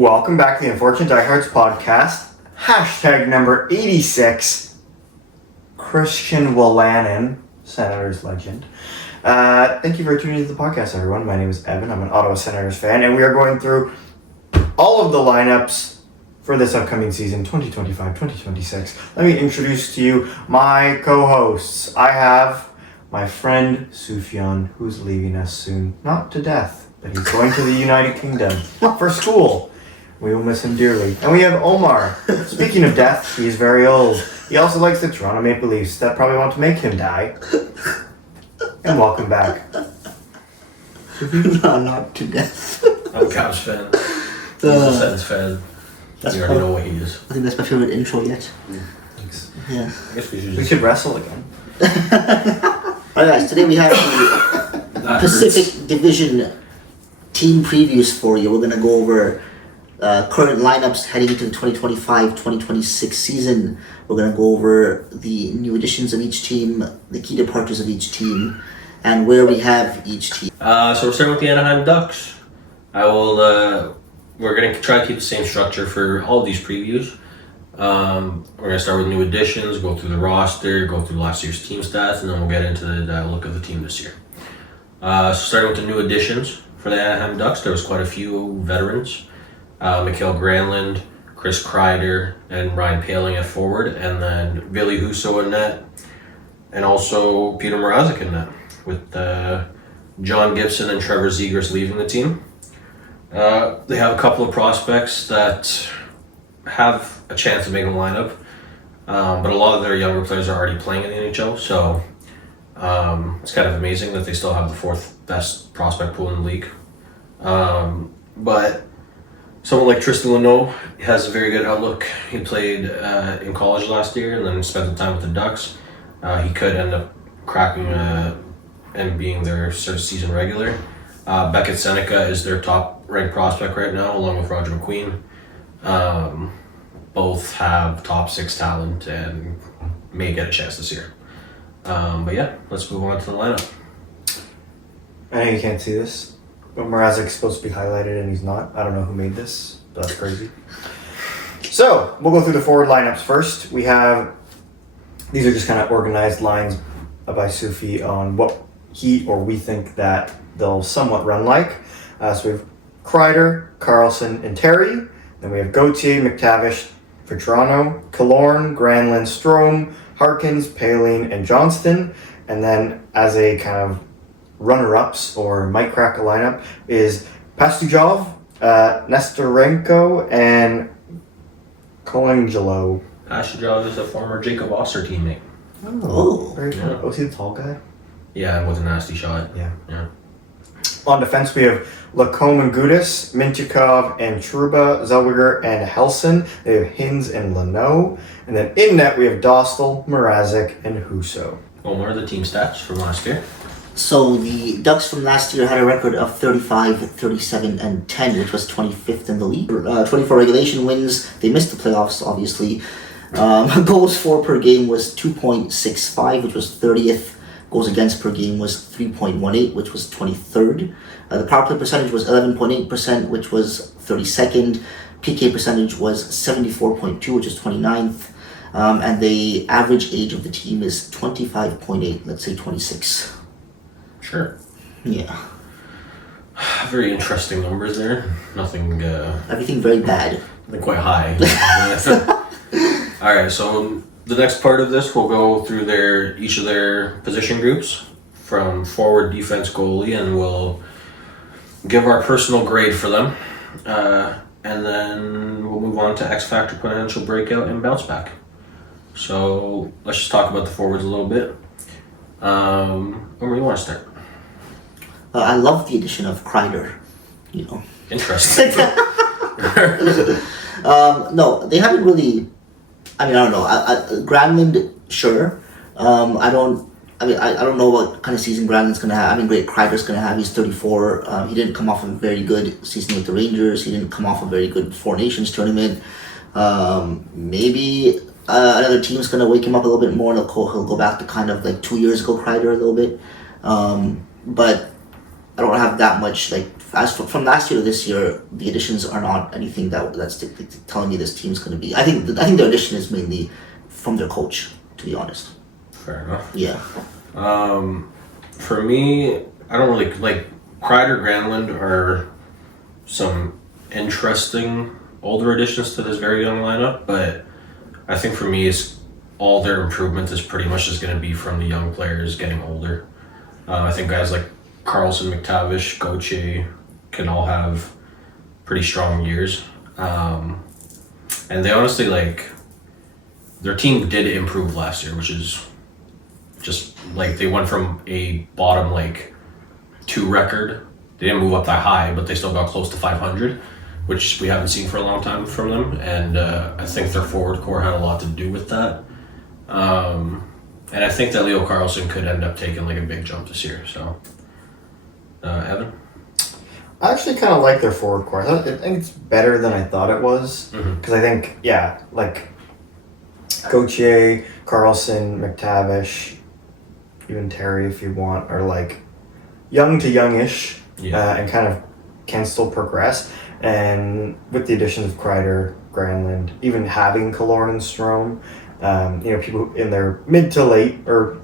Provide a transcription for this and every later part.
Welcome back to the Unfortunate Diehards podcast. Hashtag number 86. Christian Wolanin, Senators legend. Thank you for tuning into the podcast, everyone. My name is Evan. I'm an Ottawa Senators fan, and we are going through all of the lineups for this upcoming season, 2025-2026. Let me introduce to you my co-hosts. I have my friend Sufjan, who's leaving us soon. Not to death, but he's going to the United Kingdom for school. We will miss him dearly. And we have Omar. Speaking of death, he's very old. He also likes the Toronto Maple Leafs that probably want to make him die. And welcome back. No, not to death. I'm a Caps fan. He's a Sens fan. You already know what he is. I think that's my favorite intro yet. Thanks. Yeah. I guess we should We just... should wrestle again. Alright guys, today we have the Pacific Division team previews for you. We're going to go over current lineups heading into the 2025-2026 season. We're going to go over the new additions of each team, the key departures of each team, and where we have each team. So we're starting with the Anaheim Ducks. We're going to try to keep the same structure for all of these previews. We're going to start with new additions, go through the roster, go through last year's team stats, and then we'll get into the look of the team this year. So starting with the new additions for the Anaheim Ducks, there was quite a few veterans. Mikael Granlund, Chris Kreider, and Ryan Poehling at forward, and then Ville Husso in net, and also Peter Mrazek in net, with John Gibson and Trevor Zegras leaving the team. They have a couple of prospects that have a chance of making the lineup, but a lot of their younger players are already playing in the NHL, so it's kind of amazing that they still have the fourth best prospect pool in the league. But someone like Tristan Luneau has a very good outlook. He played in college last year and then spent some time with the Ducks. He could end up cracking and being their season regular. Beckett Seneca is their top ranked prospect right now, along with Roger McQueen. Both have top 6 talent and may get a chance this year. But yeah, let's move on to the lineup. I know you can't see this, but Mrazek's supposed to be highlighted and he's not. I don't know who made this, but that's crazy. So, we'll go through the forward lineups first. These are just kind of organized lines by Sufi on what he or we think that they'll somewhat run like. So we have Kreider, Carlson, and Terry. Then we have Gauthier, McTavish for Toronto, Killorn, Granlund, Strome, Harkins, Poehling, and Johnston. And then as a kind of runner-ups or might crack a lineup is Pastujov, Nestorenko, and Colangelo. Pastujov is a former Jacob Oster teammate. Oh. Very cool. Yeah. Oh, is he the tall guy? Yeah, with a nasty shot. Yeah. Yeah. On defense, we have Lacombe and Gudis, Mintyukov and Trouba, Zellweger and Helson. They have Hins and Leno. And then in net, we have Dostal, Mrazek, and Husso. Well, what are the team stats from last year? So the Ducks from last year had a record of 35, 37, and 10, which was 25th in the league. 24 regulation wins. They missed the playoffs, obviously. Goals for per game was 2.65, which was 30th. Goals against per game was 3.18, which was 23rd. The power play percentage was 11.8%, which was 32nd. PK percentage was 74.2, which is 29th. And the average age of the team is 25.8, let's say 26. Sure. Yeah. Very interesting numbers there. Nothing Everything very bad. quite high. All right, so the next part of this, we'll go through each of their position groups from forward, defense, goalie, and we'll give our personal grade for them. And then we'll move on to X Factor, potential breakout, and bounce back. So let's just talk about the forwards a little bit. Where do you want to start? I love the addition of Kreider, Interesting. No, they haven't really. I don't know. Granlund, sure. I don't know what kind of season Granlund's gonna have. Great Kreider's gonna have. He's 34. He didn't come off a very good season with the Rangers. He didn't come off a very good Four Nations tournament. Maybe another team's gonna wake him up a little bit more. He'll go back to kind of like 2 years ago Kreider a little bit. But I don't have that much like from last year to this year. The additions are not anything that's telling me this team's going to be. I think their addition is mainly from their coach, to be honest. Fair enough. Yeah. For me, I don't really like Kreider, Granlund are some interesting older additions to this very young lineup, but I think for me, it's all their improvement is pretty much just going to be from the young players getting older. I think guys like Carlson, McTavish, Gauthier can all have pretty strong years. And they honestly, like, their team did improve last year, which is just, like, they went from a bottom, like, 2 record. They didn't move up that high, but they still got close to 500, which we haven't seen for a long time from them. And I think their forward core had a lot to do with that. And I think that Leo Carlson could end up taking, like, a big jump this year, so... Evan? I actually kind of like their forward core. I think it's better than I thought it was. Because I think, like Gauthier, Carlson, McTavish, even Terry if you want, are like young to youngish and kind of can still progress. And with the addition of Kreider, Granlund, even having Killorn and Strome, people in their mid to late or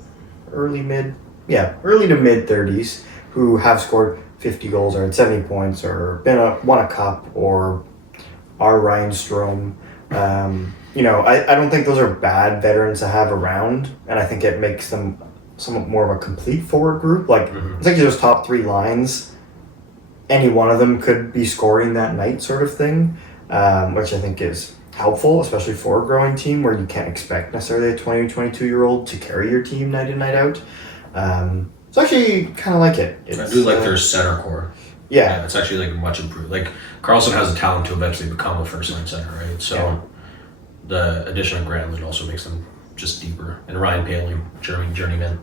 early to mid 30s who have scored 50 goals or had 70 points or won a cup or are Ryan Strome. I don't think those are bad veterans to have around, and I think it makes them somewhat more of a complete forward group. Like, it's like those top 3 lines, any one of them could be scoring that night sort of thing, which I think is helpful, especially for a growing team where you can't expect necessarily a 20 or 22-year-old to carry your team night in, night out. So actually kind of like it. I do like their center core. Yeah. It's actually like much improved. Like Carlson has the talent to eventually become a first-line center, right? So the addition of Granlund also makes them just deeper. And Ryan Paling, journeyman.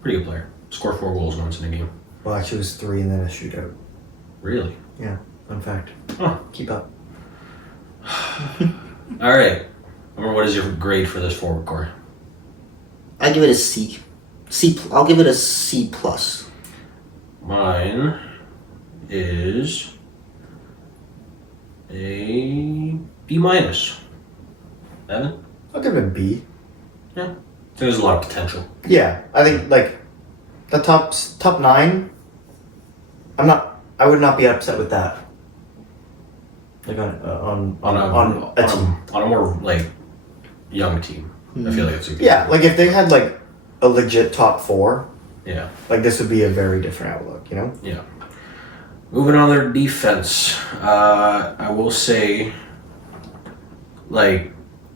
Pretty good player. Scored 4 goals once in a game. Well, actually it was 3 and then a shootout. Really? Yeah, fun fact. Huh. Keep up. All right. Amar, what is your grade for this forward core? I give it a C. I'll give it a C+. Mine is a B-. Evan? I'll give it a B. Yeah. I think there's a lot of potential. Yeah, I think like the top 9. I would not be upset with that. Like on a team. On a more like young team. I feel like it's a good like if they had like a legit top 4, like this would be a very different outlook, Yeah. Moving on to their defense, I will say, like,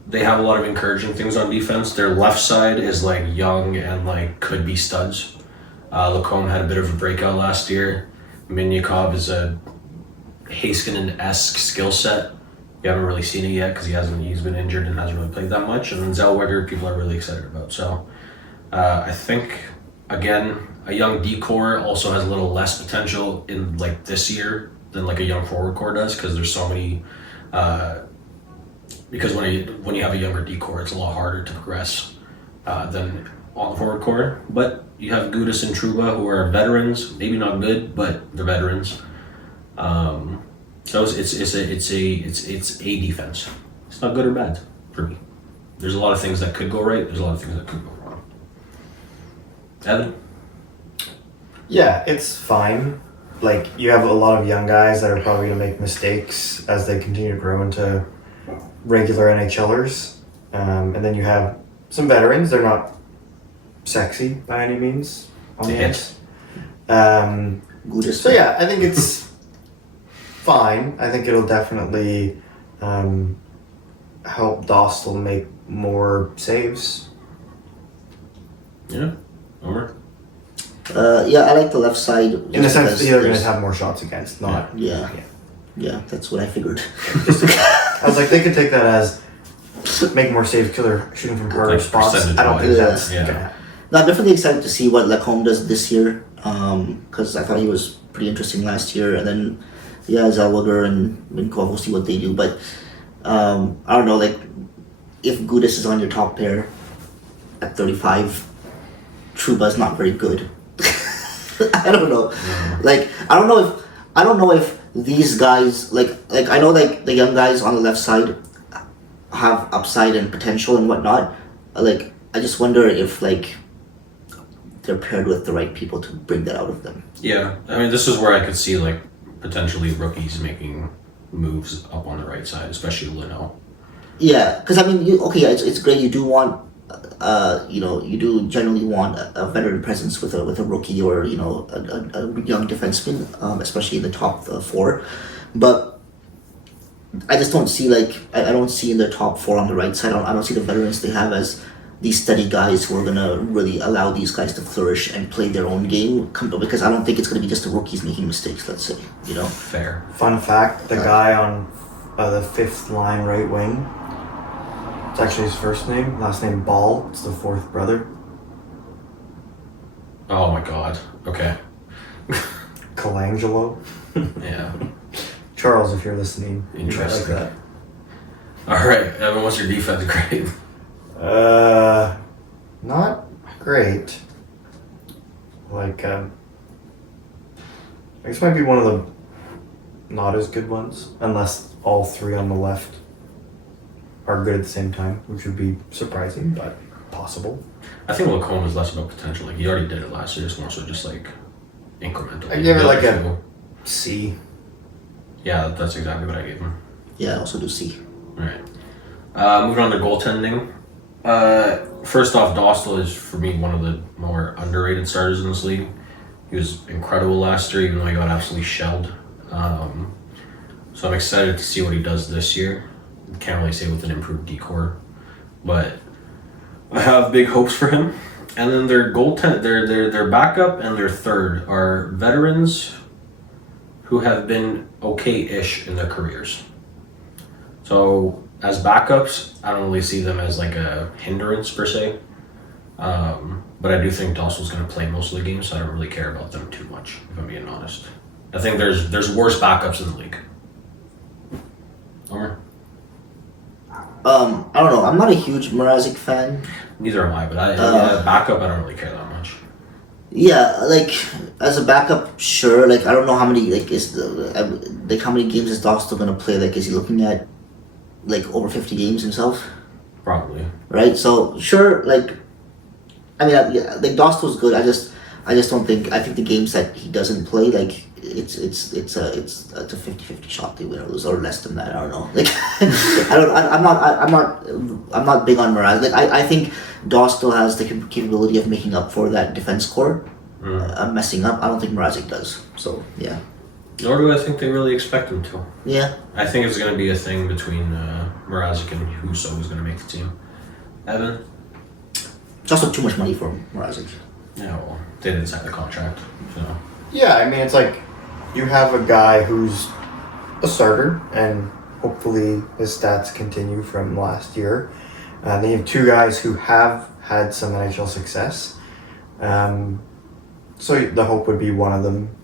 they have a lot of encouraging things on defense. Their left side is like young and like could be studs. Lacombe had a bit of a breakout last year. Minyakov is a Heiskanen-esque skill set. We haven't really seen it yet because he's been injured and hasn't really played that much. And then Zellweger, people are really excited about. So I think, again, a young D-core also has a little less potential in like this year than like a young forward core does, because there's so many. Because when you have a younger D-core, it's a lot harder to progress than on the forward core. But you have Gudas and Trouba, who are veterans, maybe not good, but they're veterans. So it's a defense. It's not good or bad for me. There's a lot of things that could go right. There's a lot of things that could go wrong. Evan? Yeah, it's fine. Like, you have a lot of young guys that are probably going to make mistakes as they continue to grow into regular NHLers. And then you have some veterans. They're not sexy by any means on the ice. So yeah, I think it's fine. I think it'll definitely help Dostal make more saves. Yeah. Omar? I like the left side. In the sense that they're going to have more shots against, not... Yeah, that's what I figured. I was like, they could take that as make more saves because they're shooting from harder Like spots. I don't think that's yeah. gonna happen. No, I'm definitely excited to see what Lacombe does this year, because I thought he was pretty interesting last year. And then, Zellweger and Minkov, we'll see what they do. But I don't know, like, if Gudas is on your top pair at 35, Trouba's not very good. I don't know. Like I don't know if these guys like I know like the young guys on the left side have upside and potential and whatnot. Like I just wonder if like they're paired with the right people to bring that out of them. Yeah, I mean, this is where I could see like potentially rookies making moves up on the right side, especially Leno. Yeah, because I mean, it's great. You do want, you do generally want a veteran presence with a rookie or a young defenseman, especially in the top four. But I just don't see I don't see in the top four on the right side. I don't see the veterans they have as these steady guys who are gonna really allow these guys to flourish and play their own game. Because I don't think it's gonna be just the rookies making mistakes. Let's say, Fair. Fun fact: the guy on the fifth line right wing. It's actually his first name, last name Ball. It's the fourth brother. Oh my god. Okay. Colangelo. Yeah. Charles, if you're listening. you might Interesting. Like All right, Evan, what's your defense grade? that. Not great. This might be one of the not as good ones, unless all three on the left are good at the same time, which would be surprising, but possible. I think Lacombe is less about potential. Like he already did it last year. It's more so just like incremental. I give it like a C. Yeah, that's exactly what I gave him. Yeah, I also do see. All right. Moving on to goaltending. First off, Dostal is for me one of the more underrated starters in this league. He was incredible last year, even though he got absolutely shelled. So I'm excited to see what he does this year. Can't really say with an improved decor, but I have big hopes for him. And then their their backup and their third are veterans who have been okay-ish in their careers. So as backups, I don't really see them as like a hindrance per se. But I do think Dostal's going to play most of the games, so I don't really care about them too much, if I'm being honest. I think there's worse backups in the league. Omer? I don't know. I'm not a huge Mrazek fan. Neither am I, but backup, I don't really care that much. Yeah, like as a backup, sure. Like I don't know how many how many games is Dostal gonna play? Like is he looking at like over 50 games himself? Probably. Right. So sure. Like I mean, yeah, like Dostal's good. I just don't think. I think the games that he doesn't play, like it's a 50-50 shot they win or lose, or less than that. I don't know. Like I'm not big on Mrazek. Like I think Dostal has the capability of making up for that defense core messing up. I don't think Mrazek does. So yeah. Nor do I think they really expect him to. Yeah. I think it's going to be a thing between Mrazek and Husso who's going to make the team. Evan? It's also too much money for Mrazek. Yeah, well, they didn't sign the contract, so. Yeah, I mean, it's like you have a guy who's a starter, and hopefully his stats continue from last year. Then you have two guys who have had some NHL success. So the hope would be one of them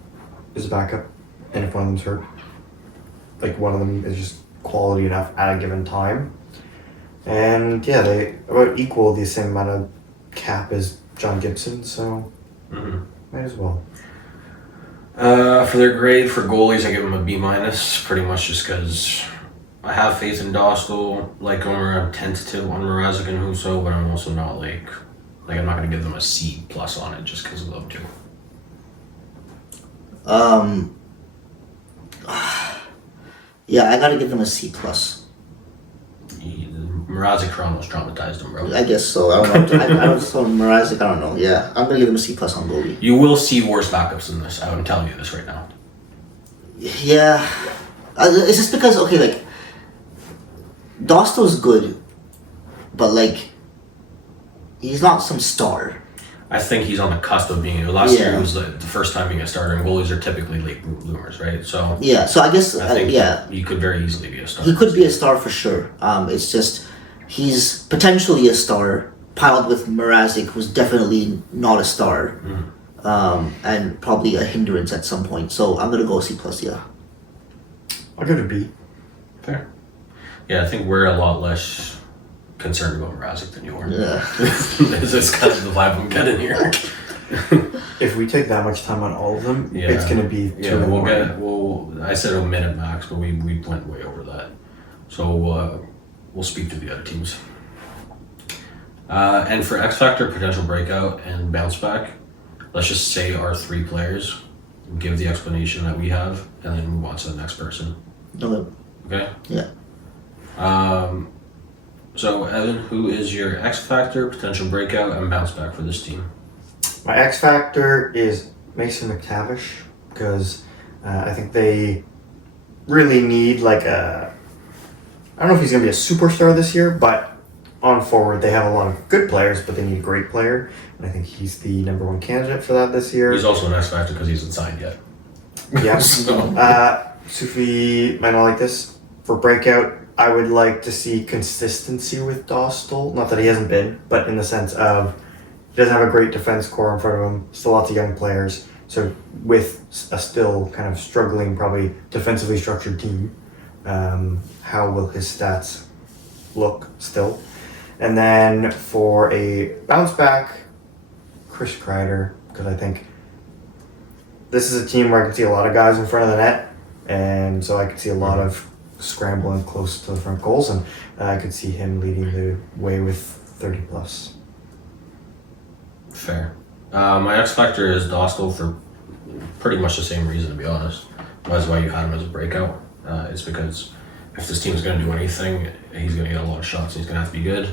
is a backup, and if one of them's hurt, like one of them is just quality enough at a given time. And yeah, they about equal the same amount of cap as John Gibson, so might as well. For their grade for goalies, I give them a B-, pretty much just because I have faith in Dostal. Like Omer, I'm tentative on Mrazek and Husso, but I'm also not like I'm not going to give them a C+ on it just because of them too. Yeah, I gotta give them a C+. Mrazek almost traumatized him, bro. I guess so. I don't know. I don't know. Mrazek, I don't know. Yeah, I'm gonna give him a C+ on goalie. You will see worse backups than this. I'm telling you this right now. Yeah, it's just because like Dostal's good, but like he's not some star. I think he's on the cusp of being. Last year was the first time being a starter, and goalies are typically late bloomers, right? So yeah, so I guess I think he could very easily be a star. He could be a star for sure. It's just he's potentially a star piled with Mrazek, who's definitely not a star, and probably a hindrance at some point. So I'm gonna go C+. Yeah, I'll give it a B. Fair. Yeah, I think we're a lot less concerned about Mrazek than you are. Yeah. That's kind of the vibe I'm getting here. If we take that much time on all of them, Yeah. it's gonna be Yeah, too we'll annoying. get. I said a minute max, but we went way over that. So we'll speak to the other teams. And for X Factor, potential breakout, and bounce back, let's just say our 3 players, give the explanation that we have, and then move on to the next person. Okay. Okay? Yeah. So, Evan, who is your X Factor, potential breakout, and bounce back for this team? My X factor is Mason McTavish because I think they really need like a. I don't know if he's gonna be a superstar this year, but on forward they have a lot of good players, but they need a great player, and I think he's the number 1 candidate for that this year. He's also an X Factor because he hasn't signed yet. Yeah. So, Sufi might not like this. For breakout, I would like to see consistency with Dostal. Not that he hasn't been, but in the sense of he doesn't have a great defense core in front of him. Still lots of young players. So with a still kind of struggling, probably defensively structured team, how will his stats look still? And then for a bounce back, Chris Kreider, because I think this is a team where I can see a lot of guys in front of the net, and so I could see a lot of scrambling close to the front goals, and I could see him leading the way with 30 plus. fair. My X Factor is Dostal for pretty much the same reason, to be honest. That's why you had him as a breakout. It's because if this team's going to do anything, he's going to get a lot of shots and he's going to have to be good.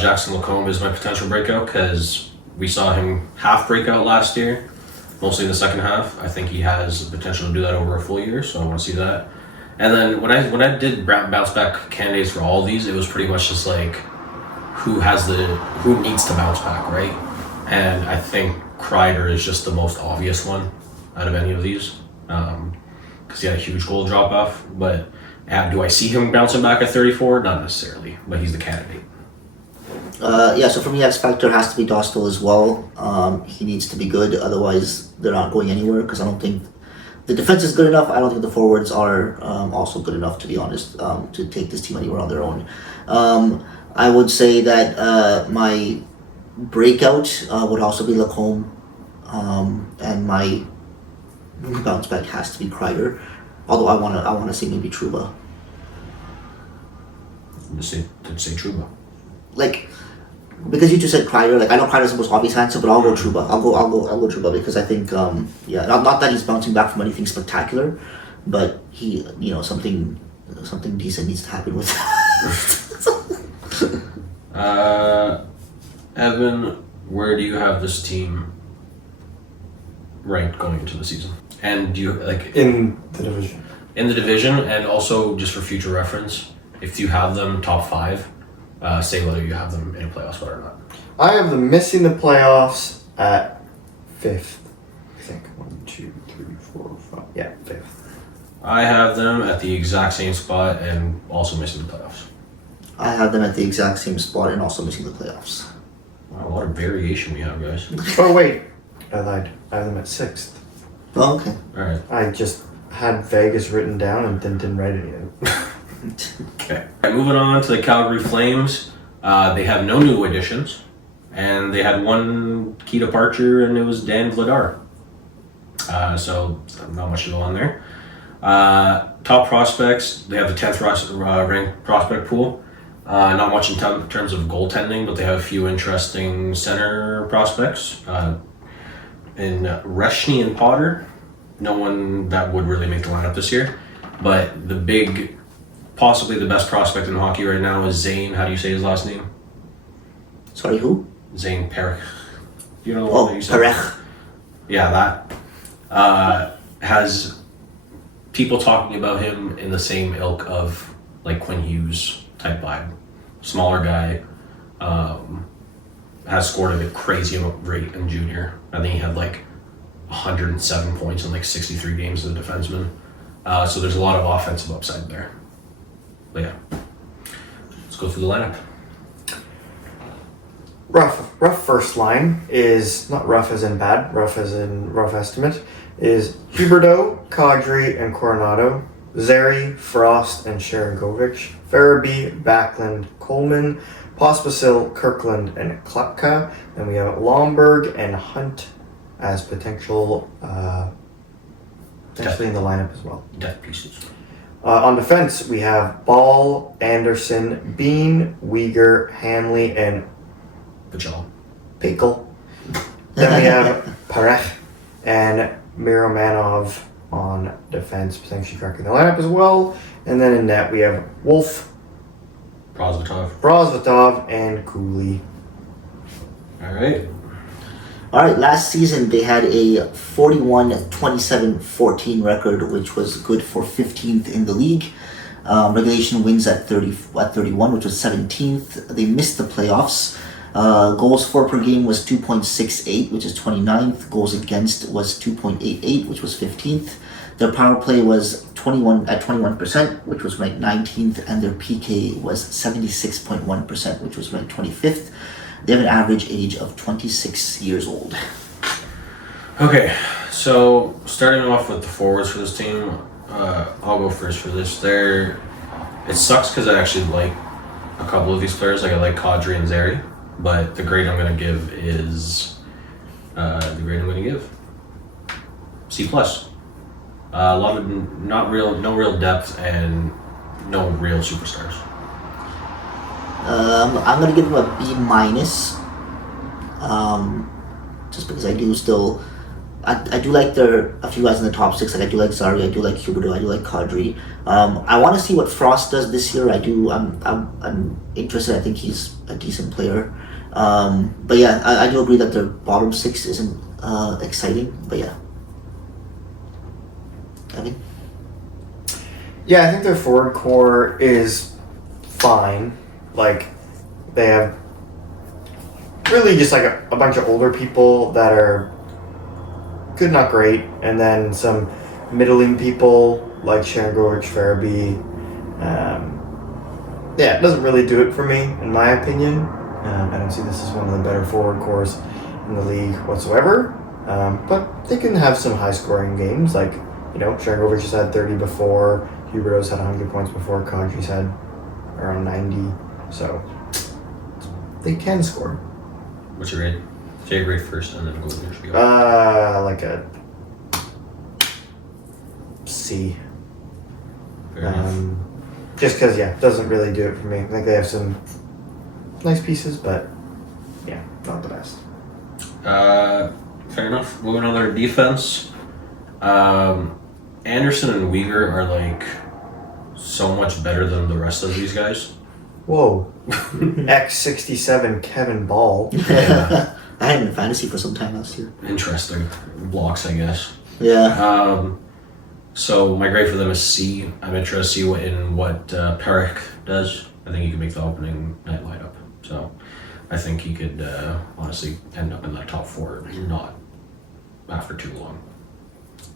Jackson Lacombe is my potential breakout because we saw him half breakout last year, mostly in the second half. I think he has the potential to do that over a full year, so I want to see that. And then when I did bounce back candidates for all of these, it was pretty much just like who needs to bounce back, right? And I think Kreider is just the most obvious one out of any of these because he had a huge goal drop off. But do I see him bouncing back at 34? Not necessarily, but he's the candidate. So for me, X Factor has to be Dostal as well. He needs to be good, otherwise they're not going anywhere because I don't think the defense is good enough. I don't think the forwards are also good enough, to be honest, to take this team anywhere on their own. I would say that my breakout would also be Lacombe, and my bounce back has to be Kreider. Although I wanna say maybe Trouba. Did say Trouba. Like, because you just said Kreider, like I know Kreider's the most obvious answer, but I'll go Trouba. I'll go Trouba because I think not that he's bouncing back from anything spectacular, but he something decent needs to happen with. Evan, where do you have this team ranked going into the season? And do you In the division. in the division, and also just for future reference, if you have them top 5, say whether you have them in a playoff spot or not. I have them missing the playoffs at 5th. I think 1, 2, 3, 4, 5. Yeah, 5th. I have them at the exact same spot and also missing the playoffs. I have them at the exact same spot and also missing the playoffs. Wow, a lot of variation we have, guys. Oh wait, I lied. I have them at 6th. Oh, okay. All right. I just had Vegas written down and then didn't write it out. Okay. Moving on to the Calgary Flames. They have no new additions, and they had one key departure, and it was Dan Vladar. So not much to go on there. Top prospects. They have the 10th ranked prospect pool. Not much in terms of goaltending, but they have a few interesting center prospects. In Reshny and Potter, no one that would really make the lineup this year. But possibly the best prospect in hockey right now is Zane. How do you say his last name? Sorry, who? Zane Perek. You know Oh, what you said? Perech. Yeah, that has people talking about him in the same ilk of like Quinn Hughes type vibe. Smaller guy, has scored at a crazy rate in junior. I think he had like 107 points in like 63 games as a defenseman. So there's a lot of offensive upside there. But yeah, let's go through the lineup. Rough first line is not rough as in bad, rough as in rough estimate, is Huberdeau, Kadri, and Coronado, Zary, Frost, and Sharangovich, Farabee, Backlund, Coleman, Pospisil, Kirkland, and Klepka. Then we have Lomberg and Hunt as potentially in the lineup as well. Death pieces. On defense, we have Ball, Anderson, Bean, Uyghur, Hanley, and Pachal. Pickle. Then we have Parech and Miromanov on defense, potentially cracking the lineup as well. And then in net, we have Wolf, Brozvatov, and Cooley. All right. All right, last season they had a 41-27-14 record, which was good for 15th in the league. Regulation wins at 31, which was 17th. They missed the playoffs. Goals for per game was 2.68, which is 29th. Goals against was 2.88, which was 15th. Their power play was 21%, which was ranked 19th, and their PK was 76.1%, which was ranked 25th. They have an average age of 26 years old. Okay, so starting off with the forwards for this team, I'll go first for this. It sucks because I actually like a couple of these players. Like I like Kadri and Zeri, but the grade I'm gonna give is C+. A lot of no real depth and no real superstars. I'm gonna give them a B minus. Just because I do still, I do like a few guys in the top 6. Like I do like Zari, I do like Huberdeau, I do like Kadri. I want to see what Frost does this year. I'm interested. I think he's a decent player. But yeah, I do agree that their bottom 6 isn't exciting. But yeah, Evan. Yeah, I think their forward core is fine. Like, they have really just like a bunch of older people that are good, not great, and then some middling people like Sharangovich, Farabee. Yeah, it doesn't really do it for me, in my opinion. I don't see this as one of the better forward cores in the league whatsoever. But they can have some high-scoring games, like, Sharangovich has had 30 before, Huberdeau's had 100 points before, Kadri's had around 90. So they can score. What's your grade? Say your grade first, and then go with your spiel. Like a C. Fair enough. Just because, it doesn't really do it for me. I think they have some nice pieces, but not the best. Fair enough. Moving on to their defense. Anderson and Uyghur are like so much better than the rest of these guys. Whoa. X67 Kevin Ball. Yeah. I had him in fantasy for some time last year. Interesting blocks, I guess. Yeah. So my grade for them is C. I'm interested to see what Parech does. I think he could make the opening night lineup. So I think he could honestly end up in that top 4, not after too long.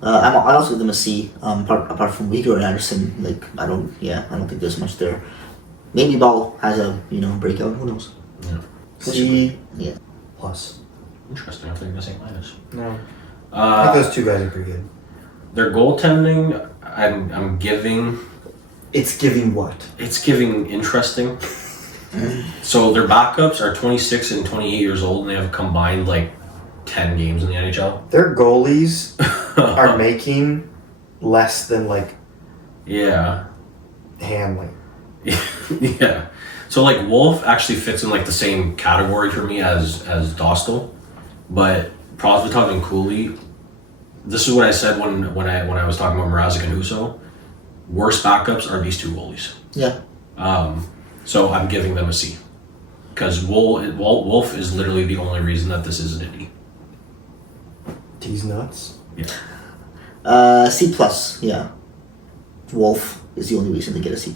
I also give them a C. Apart from Uyghur and Anderson, I don't think there's much there. Maybe Ball has a breakout. Who knows? Yeah. C+. Yeah. Interesting. I think the same minus. No. I think those two guys are pretty good. Their goaltending, I'm giving. It's giving what? It's giving interesting. So their backups are 26 and 28 years old, and they have combined 10 games in the NHL. Their goalies are making less than Yeah. Hanley. Yeah. So Wolf actually fits in the same category for me as Dostal, but Prosvetov and Cooley. This is what I said when I was talking about Mrazek and Husso. Worst backups are these two goalies. Yeah. So I'm giving them a C, because Wolf is literally the only reason that this is an indie. He's nuts. Yeah. C+. Yeah. Wolf is the only reason to get a C+.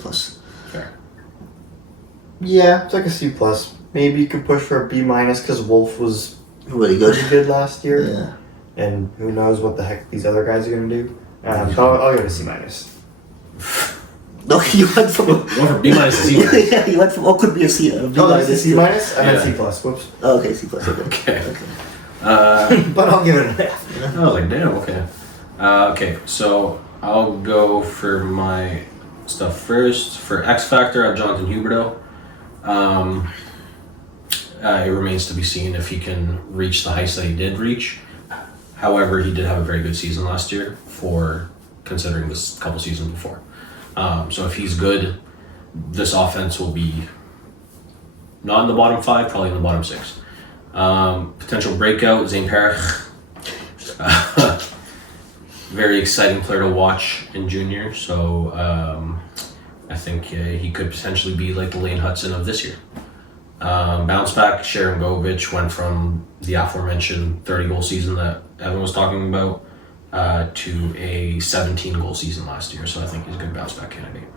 Fair. Yeah, it's like a C+. Maybe you could push for a B- because Wolf was Really good. pretty good last year. Yeah. And who knows what the heck these other guys are going to do. So I'll give it a C-. No, you went from Go for B- to C-. yeah, you went from could be a C. B- Oh, that's a C-? I meant Yeah. C+. Whoops. Oh, okay, C+. Okay. But I'll give it an F. I was like, damn, okay. Okay, so I'll go for my stuff first. For X Factor, I have Jonathan Huberdeau. It remains to be seen if he can reach the heights that he did reach. However, he did have a very good season last year for considering this couple seasons before. So if he's good, this offense will be not in the bottom 5, probably in the bottom 6. Potential breakout, Zane Parrish. Very exciting player to watch in junior. So I think he could potentially be like the Lane Hudson of this year. Bounce back, Sharon Govich went from the aforementioned 30-goal season that Evan was talking about to a 17-goal season last year. So I think he's a good bounce back candidate.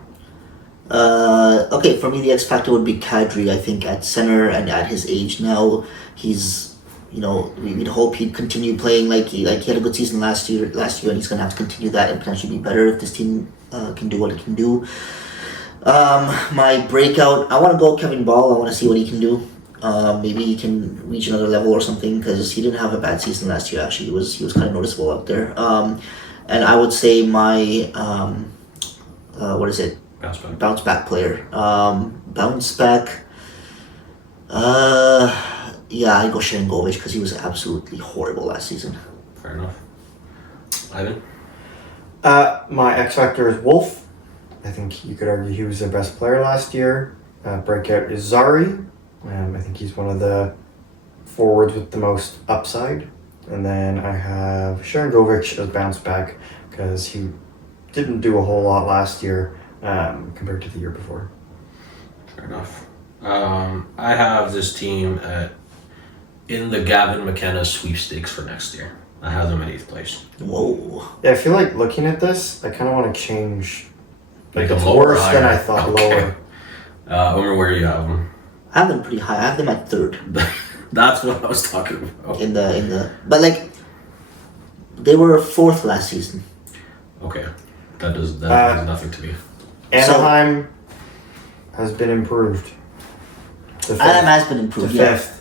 Okay, for me the X factor would be Kadri. I think at center and at his age now, he's, you know, we'd hope he'd continue playing like he had a good season last year, and he's gonna have to continue that and potentially be better if this team can do what it can do. My breakout, I want to go Kevin Ball. I want to see what he can do. Maybe he can reach another level or something, because he didn't have a bad season last year. Actually, he was kind of noticeable out there. And I would say my what is it? Bounce back player. Bounce back. Yeah, I go Sharon Govich because he was absolutely horrible last season. Fair enough. Ivan? My X factor is Wolf. I think you could argue he was their best player last year. Breakout is Zari. I think he's one of the forwards with the most upside. And then I have Sharon Govich as bounce back because he didn't do a whole lot last year compared to the year before. Fair enough. I have this team in the Gavin McKenna sweepstakes for next year. I have them at 8th place. Whoa. Yeah, I feel like looking at this, I kind of want to change. Like It's a lower worse than higher? I thought. Okay. Lower. Omer, where do you have them? I have them pretty high. I have them at 3rd That's what I was talking about. in the. But like, they were 4th last season. Okay. That does nothing to me. Anaheim has been improved. To Adam fifth. has been To improved. Yeah. 5th.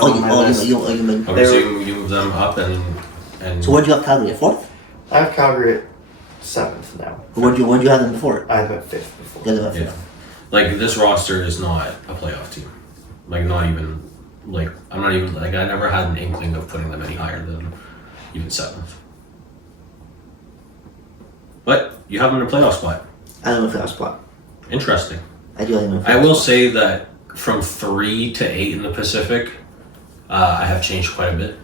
Oh, On my list. you mean. Okay, They so were- you move them up and So where'd you have Calgary at 4th? I have Calgary at 7th now. Or where'd you have them before? I have it 5th before. You had them at 5th. yeah. Like this roster is not a playoff team. Like not even like I'm not even like I never had an inkling of putting them any higher than even 7th. But you have them in a playoff spot. I don't know if that was spot. Interesting. I do have them in a I playoff will spot. say that from 3 to 8 in the Pacific, I have changed quite a bit.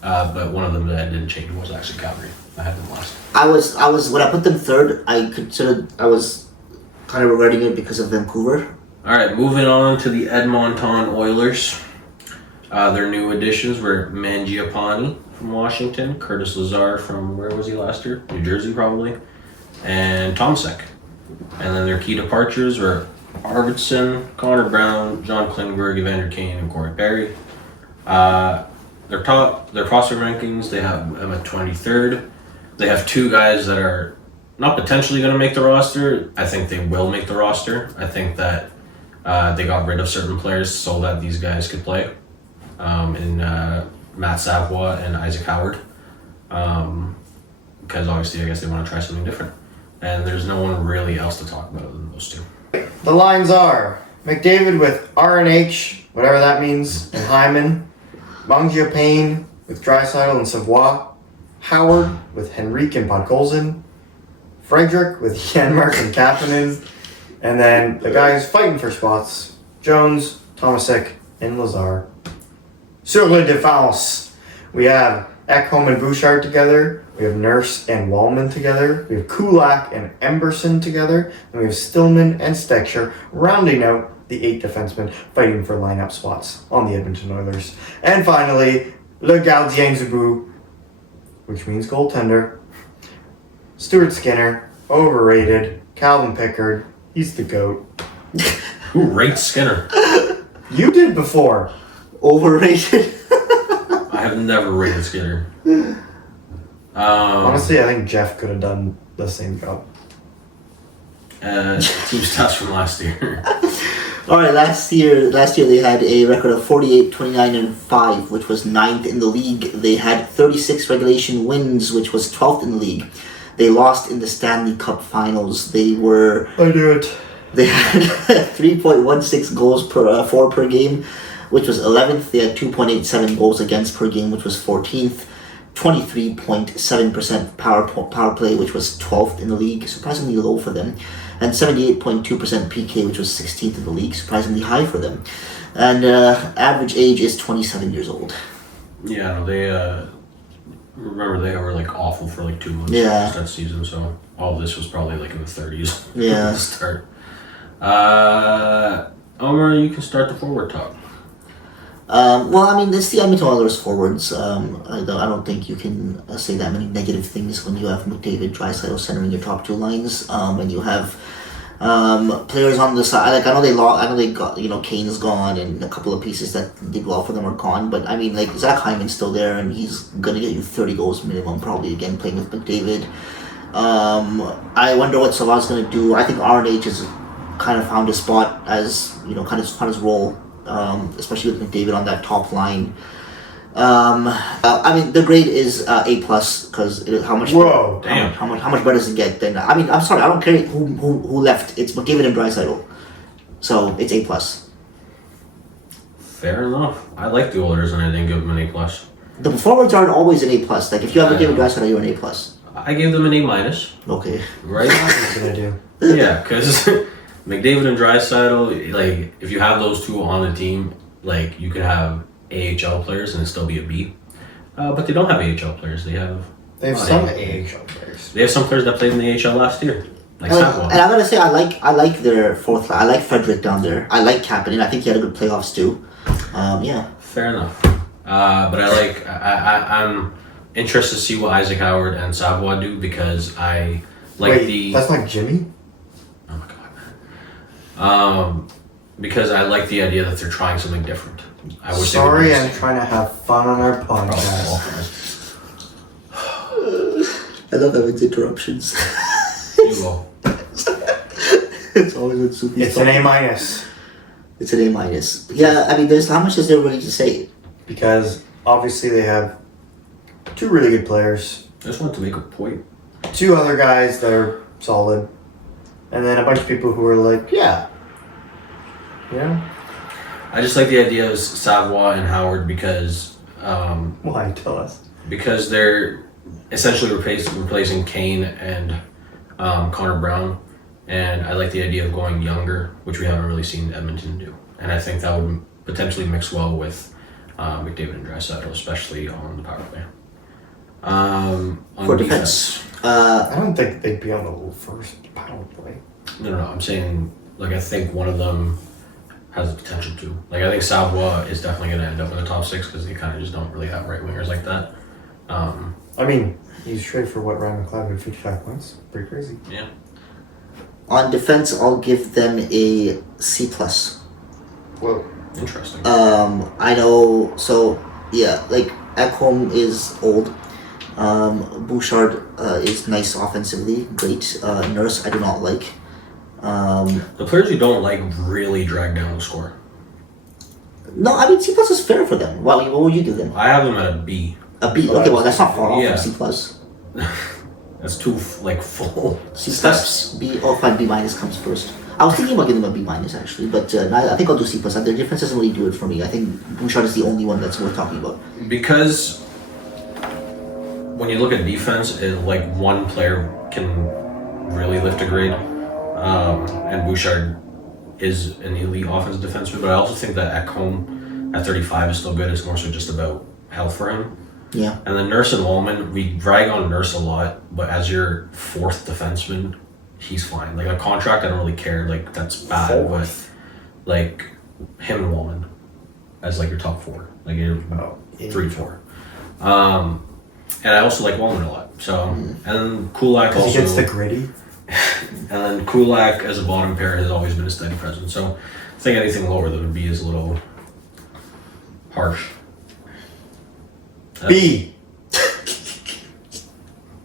But one of them that I didn't change was actually Calgary. I had them last. I was when I put them 3rd, I was kind of regretting it because of Vancouver. All right, moving on to the Edmonton Oilers. Their new additions were Mangiapane from Washington, Curtis Lazar from, where was he last year? New Jersey, probably, and Tomsek. And then their key departures were Arvidsson, Connor Brown, John Klingberg, Evander Kane, and Corey Perry. Their prospect rankings, they have them at 23rd. They have 2 guys that are not potentially going to make the roster. I think they will make the roster. I think that they got rid of certain players so that these guys could play. In Matt Savoie and Isaac Howard. Because obviously I guess they want to try something different. And there's no one really else to talk about other than those 2. The lines are McDavid with RNH, whatever that means, and Hyman. Mangiapane with Draisaitl and Savoie. Howard with Henrique and Podkolzin. Frederick with Janmark and Kapanen. And then the guys fighting for spots, Jones, Tomasek, and Lazar. Sur la défense, we have Ekholm and Bouchard together. We have Nurse and Wallman together. We have Kulak and Emberson together. And we have Stillman and Steckscher rounding out the 8 defensemen fighting for lineup spots on the Edmonton Oilers. And finally, Le Gardien du But, which means goaltender. Stuart Skinner, overrated. Calvin Pickard, he's the GOAT. Who rates Skinner? You did before. Overrated. I have never rated Skinner. Honestly, I think Jeff could have done the same job. Team stats from last year. All right, last year they had a record of 48, 29, and 5, which was 9th in the league. They had 36 regulation wins, which was 12th in the league. They lost in the Stanley Cup Finals. They I do it. had 3.16 goals per game. which was 11th. They had 2.87 goals against per game, which was 14th. 23.7% power play, which was 12th in the league, surprisingly low for them, and 78.2% PK, which was 16th in the league, surprisingly high for them. And average age is 27 years old. Yeah, no, they remember they were like awful for like 2 months that season, so all of this was probably like in the 30s. Yeah. To start. Omar, you can start the forward talk. Well, I mean, it's the Edmonton Oilers forwards. I don't think you can say that many negative things when you have McDavid, Draisaitl centering your top two lines. When you have players on the side, like I know they got Kane's gone and a couple of pieces that did well for them are gone. But I mean, like Zach Hyman's still there and he's gonna get you 30 goals minimum probably again playing with McDavid. I wonder what Savard's gonna do. I think RNH has kind of found his spot as kind of found his role. Especially with McDavid on that top line. I mean, the grade is A plus because how much? Whoa! Damn! How much better does it get than? I mean, I'm sorry, I don't care who left. It's McDavid and Draisaitl, so it's A plus. Fair enough. I like the Oilers and I didn't give them an A plus. The forwards aren't always an A plus. Like if you have McDavid, Draisaitl, you're an A plus. I gave them an A minus. Okay. Right? What are you gonna do? Yeah, because McDavid and Draisaitl, like if you have those two on the team, like you could have AHL players and it'd still be a B. But they don't have AHL players. They have Some AHL players. They have some players that played in the AHL last year, like And Savoie. I gotta say, I like their fourth line. I like Frederick down there. I like Kapanen. I think he had a good playoffs too. Yeah. Fair enough. But I'm interested to see what Isaac Howard and Savoie do because I like That's not Jimmy? Oh my god. Because I like the idea that they're trying something different. I wish Sorry, they I'm would trying to have fun on our podcast. I love Evan's interruptions. You will. It's always when Soupy's It's an A minus It's an A minus. Yeah, I mean, there's how much is there really to say? because obviously they have two really good players, I just wanted to make a point. two other guys that are solid, and then a bunch of people who are like, yeah. I just like the idea of Savoie and Howard because Why? Tell us. because they're essentially replacing Kane and Connor Brown, and I like the idea of going younger, which we haven't really seen Edmonton do, and I think that would potentially mix well with McDavid and Draisaitl, especially on the power play. On For defense. I don't think they'd be on the first power play. No, I'm saying like I think one of them has the potential to. Like I think Savoie is definitely going to end up in the top six because they kind of just don't really have right wingers like that. I mean, he's traded for what, Ryan McLeod with 55 points? Pretty crazy. Yeah. On defense, I'll give them a C plus. Whoa. Interesting. I know. So yeah, like Ekholm is old. Bouchard is nice offensively, great. Nurse I do not like. The players you don't like really drag down the score. No, I mean C plus is fair for them. What would you do then? I have them at a B. A B. Okay, well that's not far off Yeah. from C plus. That's too full C steps. plus, B or fine. B minus comes first. I was thinking about giving them a B minus actually, but I think I'll do C plus. Their difference doesn't really do it for me. I think Bouchard is the only one that's worth talking about. Because when you look at defense, like one player can really lift a grade, and Bouchard is an elite offensive defenseman. But I also think that Ekholm at 35 is still good. It's more so just about health for him. Yeah. And then Nurse and Wallman, we drag on Nurse a lot, but as your fourth defenseman, he's fine. Like a contract, I don't really care. Like that's bad, but like him and Wallman as like your top four, like your 3-4. And I also like Wallman a lot. So and then Kulak Because also. he gets the gritty. And then Kulak as a bottom pair has always been a steady presence. So I think anything lower than a B is a little harsh. B.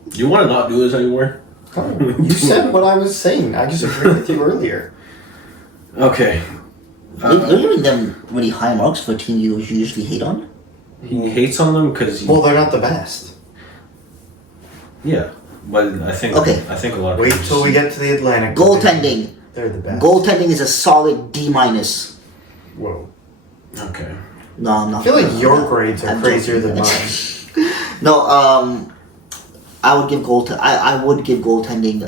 Do you want to not do this anymore? You said what I was saying. I just agreed with you earlier. Okay. You're giving them really high marks for a team you usually hate on? He hates on them because Well, they're not the best. yeah, but I think Okay. I think a lot of Wait people till we just- get to the Atlantic. Goaltending. They're the best. Goaltending is a solid D minus. Whoa. Okay. No, I'm not. I feel like I'm your not- grades are I'm crazier joking. than mine. No, I would give I would give goaltending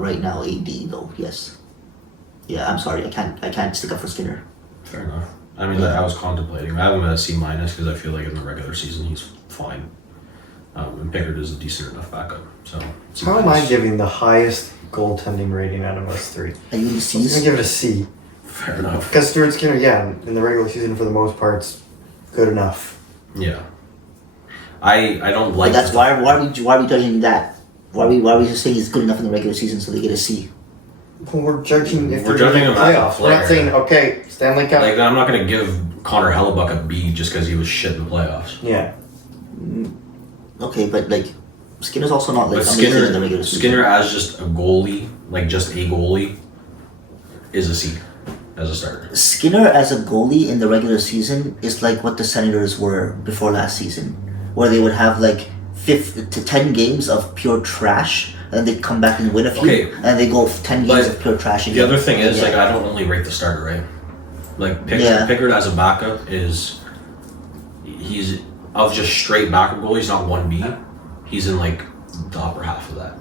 right now a D though. Yes. Yeah, I'm sorry. I can't stick up for Skinner. Fair enough. I mean, I was contemplating. I have him at a C minus because I feel like in the regular season he's fine. And Pickard is a decent enough backup. So. C How am I minus. giving the highest goaltending rating out of us three? And you I'm gonna C's. give it a C. Fair enough. Because Stuart Skinner, yeah, in the regular season for the most part, it's good enough. Yeah. I don't like. But that's the- why are we judging that? Why are we just saying he's good enough in the regular season so they get a C? Well, we're judging if We're they're judging in the him as a playoffs. We're not player. saying okay, Stanley Cup. Like I'm not gonna give Connor Hellebuck a B just because he was shit in the playoffs. yeah, Okay, but like Skinner's also not like But amazing in the regular season. Skinner as just a goalie, like just a goalie, is a C as a starter. Skinner as a goalie in the regular season is like what the Senators were before last season, where they would have like 5 to 10 games of pure trash, and they come back and win a few, Okay, and they go 10 games but of pure trash. The again. other thing is, Yeah. like, I don't only rate the starter, right? Like, Yeah. Pickard as a backup he's of just straight backup goalies, he's not 1B. He's in, like, the upper half of that.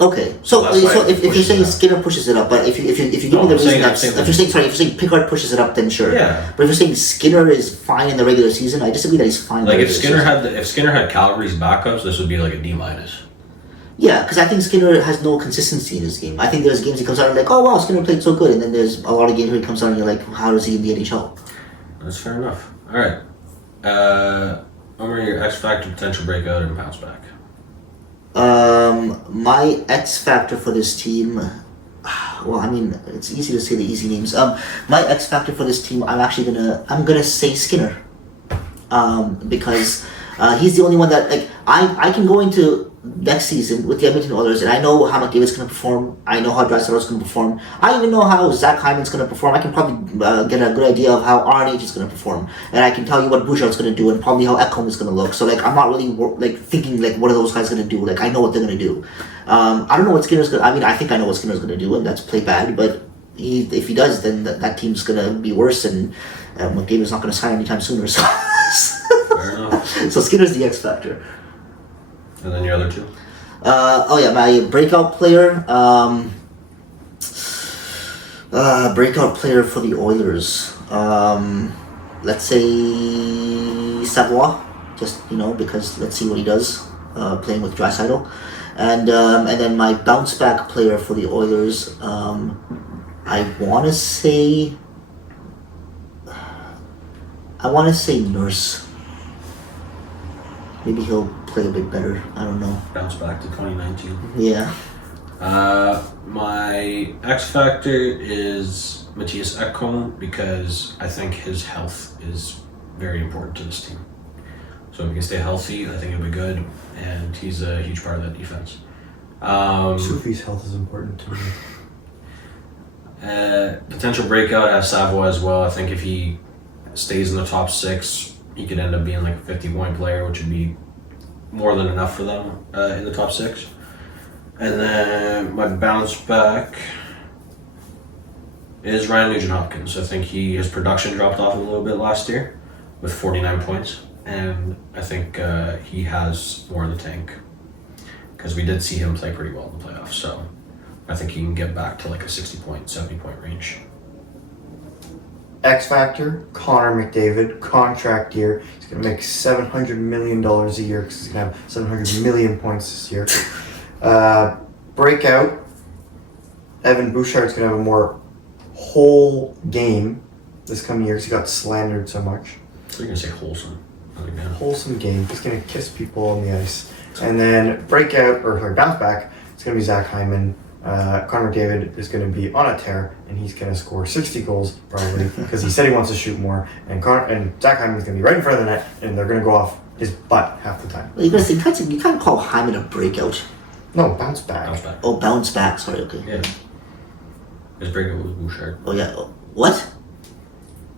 Okay, so That's why it if you're pushes saying it up. Skinner pushes it up, but if you give No, me the I'm reason saying- I'm that saying if that- you're saying Pickard pushes it up, then sure. Yeah. But if you're saying Skinner is fine in the regular season, I disagree that he's fine. Like, in the if regular season. Skinner had Calgary's backups, this would be, like, a D minus. Yeah, because I think Skinner has no consistency in his game. I think there's games he comes out and like, oh wow, Skinner played so good, and then there's a lot of games where he comes out and you're like, how is he in the NHL? That's fair enough. All right. Omar, your X Factor, potential breakout, and bounce back. My X factor for this team. Well, I mean, it's easy to say the easy names. My X factor for this team, I'm gonna say Skinner, because he's the only one that like I can go into next season with the Edmonton Oilers and I know how McDavid's gonna perform. I know how Draisaitl is gonna perform. I even know how Zach Hyman's gonna perform. I can probably get a good idea of how RNH is gonna perform, and I can tell you what Bouchard's gonna do and probably how Ekholm is gonna look. So like I'm not really like thinking like what are those guys gonna do. Like I know what they're gonna do. I don't know what Skinner's gonna. I mean I think I know what Skinner's gonna do, and that's play bad. But if he does, then that team's gonna be worse, and McDavid's not gonna sign anytime sooner. So Fair enough. so Skinner's the X factor. And then your other two? My breakout player. Breakout player for the Oilers. Let's say Savoie, just because let's see what he does playing with Draisaitl, and then my bounce back player for the Oilers. I want to say Nurse. Maybe he'll play a bit better. I don't know. Bounce back to 2019. Yeah. My X Factor is Matthias Ekholm because I think his health is very important to this team. So if he can stay healthy, I think he'll be good, and he's a huge part of that defense. Sufi's health is important to me. Potential breakout at Savoie as well. I think if he stays in the top 6, he could end up being like a 50-point player, which would be more than enough for them in the top 6. And then my bounce back is Ryan Nugent-Hopkins. I think his production dropped off a little bit last year with 49 points, and I think he has more in the tank because we did see him play pretty well in the playoffs. So I think he can get back to like a 60-point, 70-point range. X Factor, Connor McDavid, contract year. He's going to make $700 million a year because he's going to have 700 million points this year. Breakout, Evan Bouchard's going to have a more whole game this coming year because he got slandered so much. So you're going to say wholesome. Like that. Wholesome game. He's going to kiss people on the ice. And then bounce back, it's going to be Zach Hyman. Connor McDavid is going to be on a tear, and he's going to score 60 goals probably because he said he wants to shoot more. And Zach Hyman is going to be right in front of the net, and they're going to go off his butt half the time. Well, you can't call Hyman a breakout. No, bounce back. Bounce back. Oh, bounce back. Sorry. Okay. Yeah. His breakout was Bouchard. Oh yeah. What?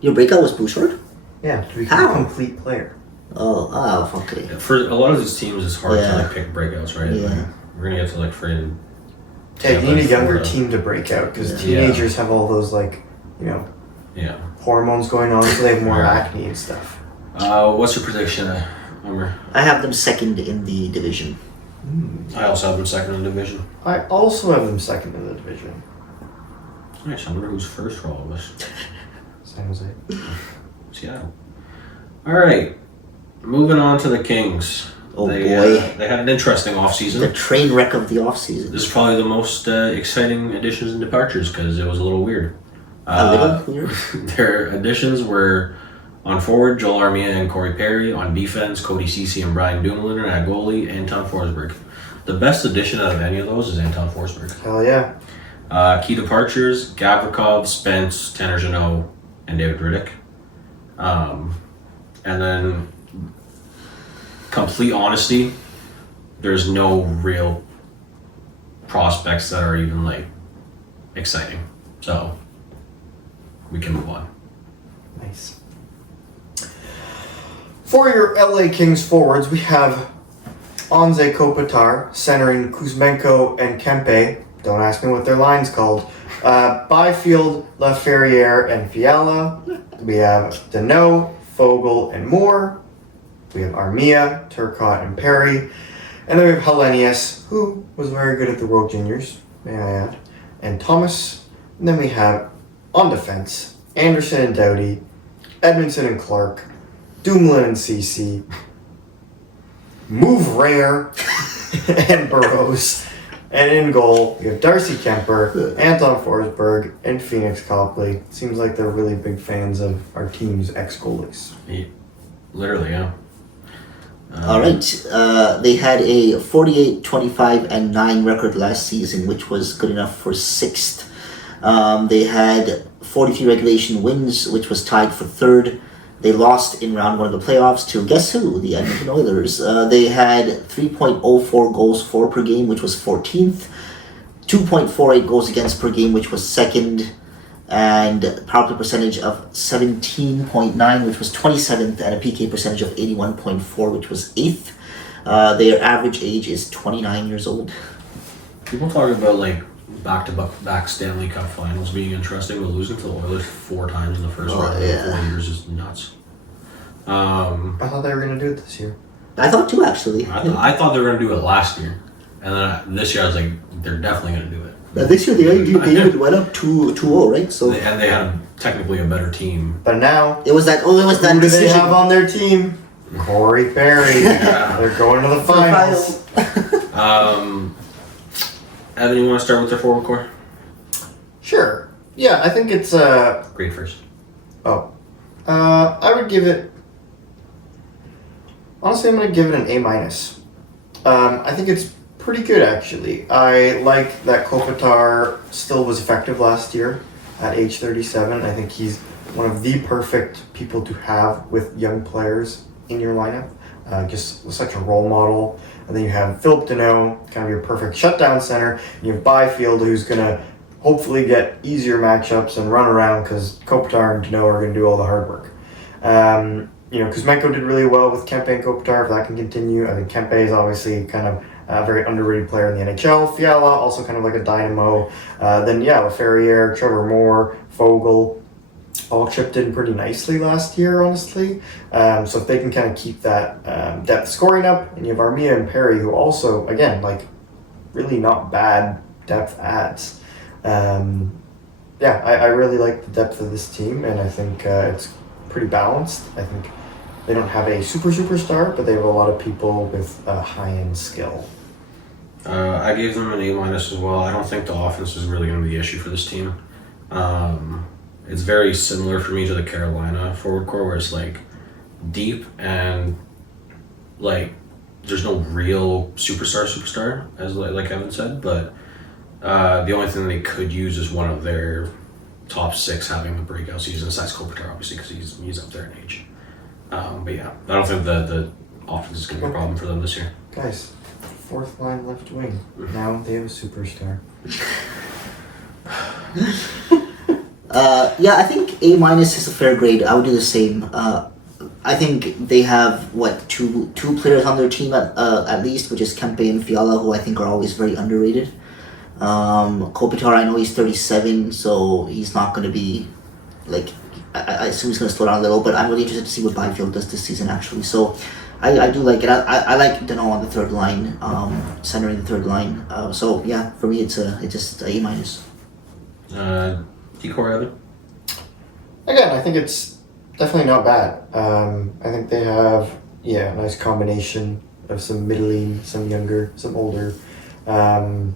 Your breakout was Bouchard? Yeah, to become How? a complete player. Oh, okay. Yeah, for a lot of these teams, it's hard Yeah. to like pick breakouts, right? Yeah. Like, we're gonna get to like freaking. Yeah, you need a younger Florida. team to break out because Yeah. teenagers have all those Yeah. hormones going on, so they have more Right. acne and stuff. What's your prediction, Homer? I have them second in the division. I also have them second in the division. I also have them second in the division. Nice. I wonder who's first for all of us. San Jose. Seattle. All right. Moving on to the Kings. Oh, they, boy. They had an interesting The offseason. train wreck of the offseason. This is probably the most exciting additions and departures because it was a little weird. A little weird. Their additions were on forward, Joel Armia and Corey Perry. On defense, Cody Ceci and Brian Dumoulin. And at goalie, Anton Forsberg. The best addition out of any of those is Anton Forsberg. Hell yeah. Key departures, Gavrikov, Spence, Tanner Jeannot, and David Riddick. And then, complete honesty, there's no real prospects that are even, like, exciting. So, we can move on. Nice. For your LA Kings forwards, we have Anze Kopitar centering Kuzmenko and Kempe. Don't ask me what their line's called. Byfield, Laferriere, and Fiala. We have Deneau, Fogle, and Moore. We have Armia, Turcotte, and Perry. And then we have Hellenius, who was very good at the World Juniors, may I add, and Thomas. And then we have, on defense, Anderson and Doughty, Edmondson and Clark, Dumoulin and Ceci, Move Rare, and Burrows. And in goal, we have Darcy Kemper, Anton Forsberg, and Phoenix Copley. Seems like they're really big fans of our team's ex-goalies. Literally, yeah. All right. They had a 48, 25, and 9 record last season, which was good enough for 6th. They had 43 regulation wins, which was tied for 3rd. They lost in round 1 of the playoffs to, guess who? The Edmonton Oilers. They had 3.04 goals for per game, which was 14th. 2.48 goals against per game, which was 2nd. And power play percentage of 17.9, which was 27th. And a PK percentage of 81.4, which was 8th. Their average age is 29 years old. People talking about, like, back Stanley Cup finals being interesting, but losing to the Oilers 4 times in the first round in 4 years is nuts. I thought they were going to do it this year. I thought too, actually. I thought they were going to do it last year. And then this year I was like, they're definitely going to do it. This year they even went up 2-0, right? So And they had technically a better team. But now, it was that. Oh, it was that who do they decision. have on their team? Corey Perry. Yeah. They're going to the finals. Evan, you want to start with their forward core? Sure. Yeah, I think it's Great first. I would give it. Honestly, I'm gonna give it an A-. I think it's pretty good actually. I like that Kopitar still was effective last year at age 37. I think he's one of the perfect people to have with young players in your lineup. Just such a role model. And then you have Philip Deneau, kind of your perfect shutdown center. And you have Byfield, who's going to hopefully get easier matchups and run around because Kopitar and Deneau are going to do all the hard work. Kuzmenko did really well with Kempe and Kopitar. If that can continue, I think Kempe is obviously kind of a very underrated player in the NHL. Fiala, also kind of like a dynamo. Laferriere, Trevor Moore, Fogle, all chipped in pretty nicely last year, honestly. So if they can kind of keep that depth scoring up, and you have Armia and Perry, who also, again, like, really not bad depth adds. I really like the depth of this team, and I think it's pretty balanced. I think they don't have a superstar, but they have a lot of people with high-end skill. I gave them an A- as well. I don't think the offense is really going to be the issue for this team. It's very similar for me to the Carolina forward core, where it's like deep and like there's no real superstar, as like Evan said. But the only thing they could use is one of their top 6 having a breakout season, besides Kopitar, obviously, because he's up there in age. But yeah, I don't think the offense is going to be a problem for them this year. Guys, 4th line left wing. Now they have a superstar. I think A- is a fair grade. I would do the same. I think they have two players on their team at least, which is Kempe and Fiala, who I think are always very underrated. Kopitar, I know he's 37, so he's not going to be like I assume he's going to slow down a little, but I'm really interested to see what Byfield does this season actually. So I do like it. I like Dano on the third line, centering the third line. So yeah, for me it's just A minus. Decor Evan? Again, I think it's definitely not bad. I think they have a nice combination of some middling, some younger, some older. I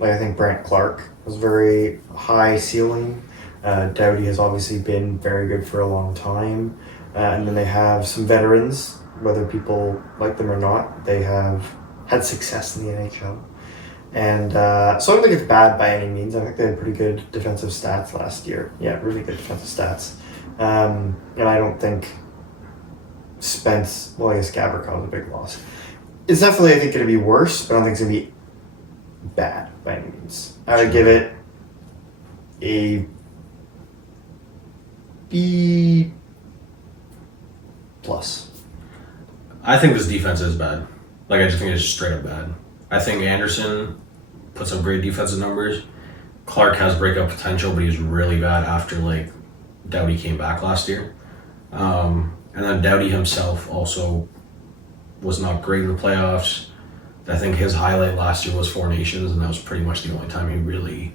think Brant Clark was very high ceiling. Doughty has obviously been very good for a long time. And then they have some veterans, whether people like them or not. They have had success in the NHL. And so I don't think it's bad by any means. I think they had pretty good defensive stats last year. Yeah, really good defensive stats. And I don't think Spence, I guess Gavrikov was a big loss. It's definitely, I think, going to be worse, but I don't think it's going to be bad by any means. I would give it a B plus. I think this defense is bad. I just think it's just straight up bad. I think Anderson puts up great defensive numbers. Clark has breakout potential, but he's really bad after Doughty came back last year. And then Doughty himself also was not great in the playoffs. I think his highlight last year was Four Nations, and that was pretty much the only time he really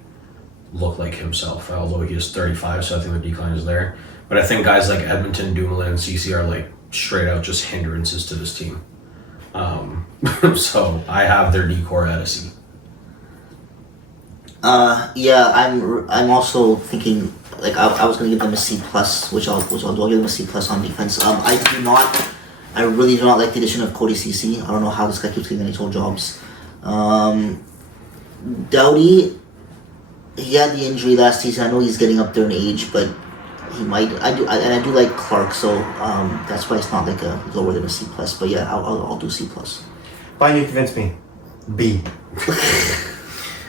looked like himself, although he is 35, so I think the decline is there. But I think guys like Edmonton, Dumoulin, and Ceci are straight out just hindrances to this team. So I have their decor at a C. Yeah, I'm also thinking I was gonna give them a C plus, which I'll do. I'll give them a C plus on defense. I really do not like the addition of Cody Ceci. I don't know how this guy keeps getting NHL jobs. Doughty, he had the injury last season. I know he's getting up there in age, but he might. I do like Clark, so that's why it's not a lower than a C plus. But yeah, I'll do C plus. Fine, you convinced me. B.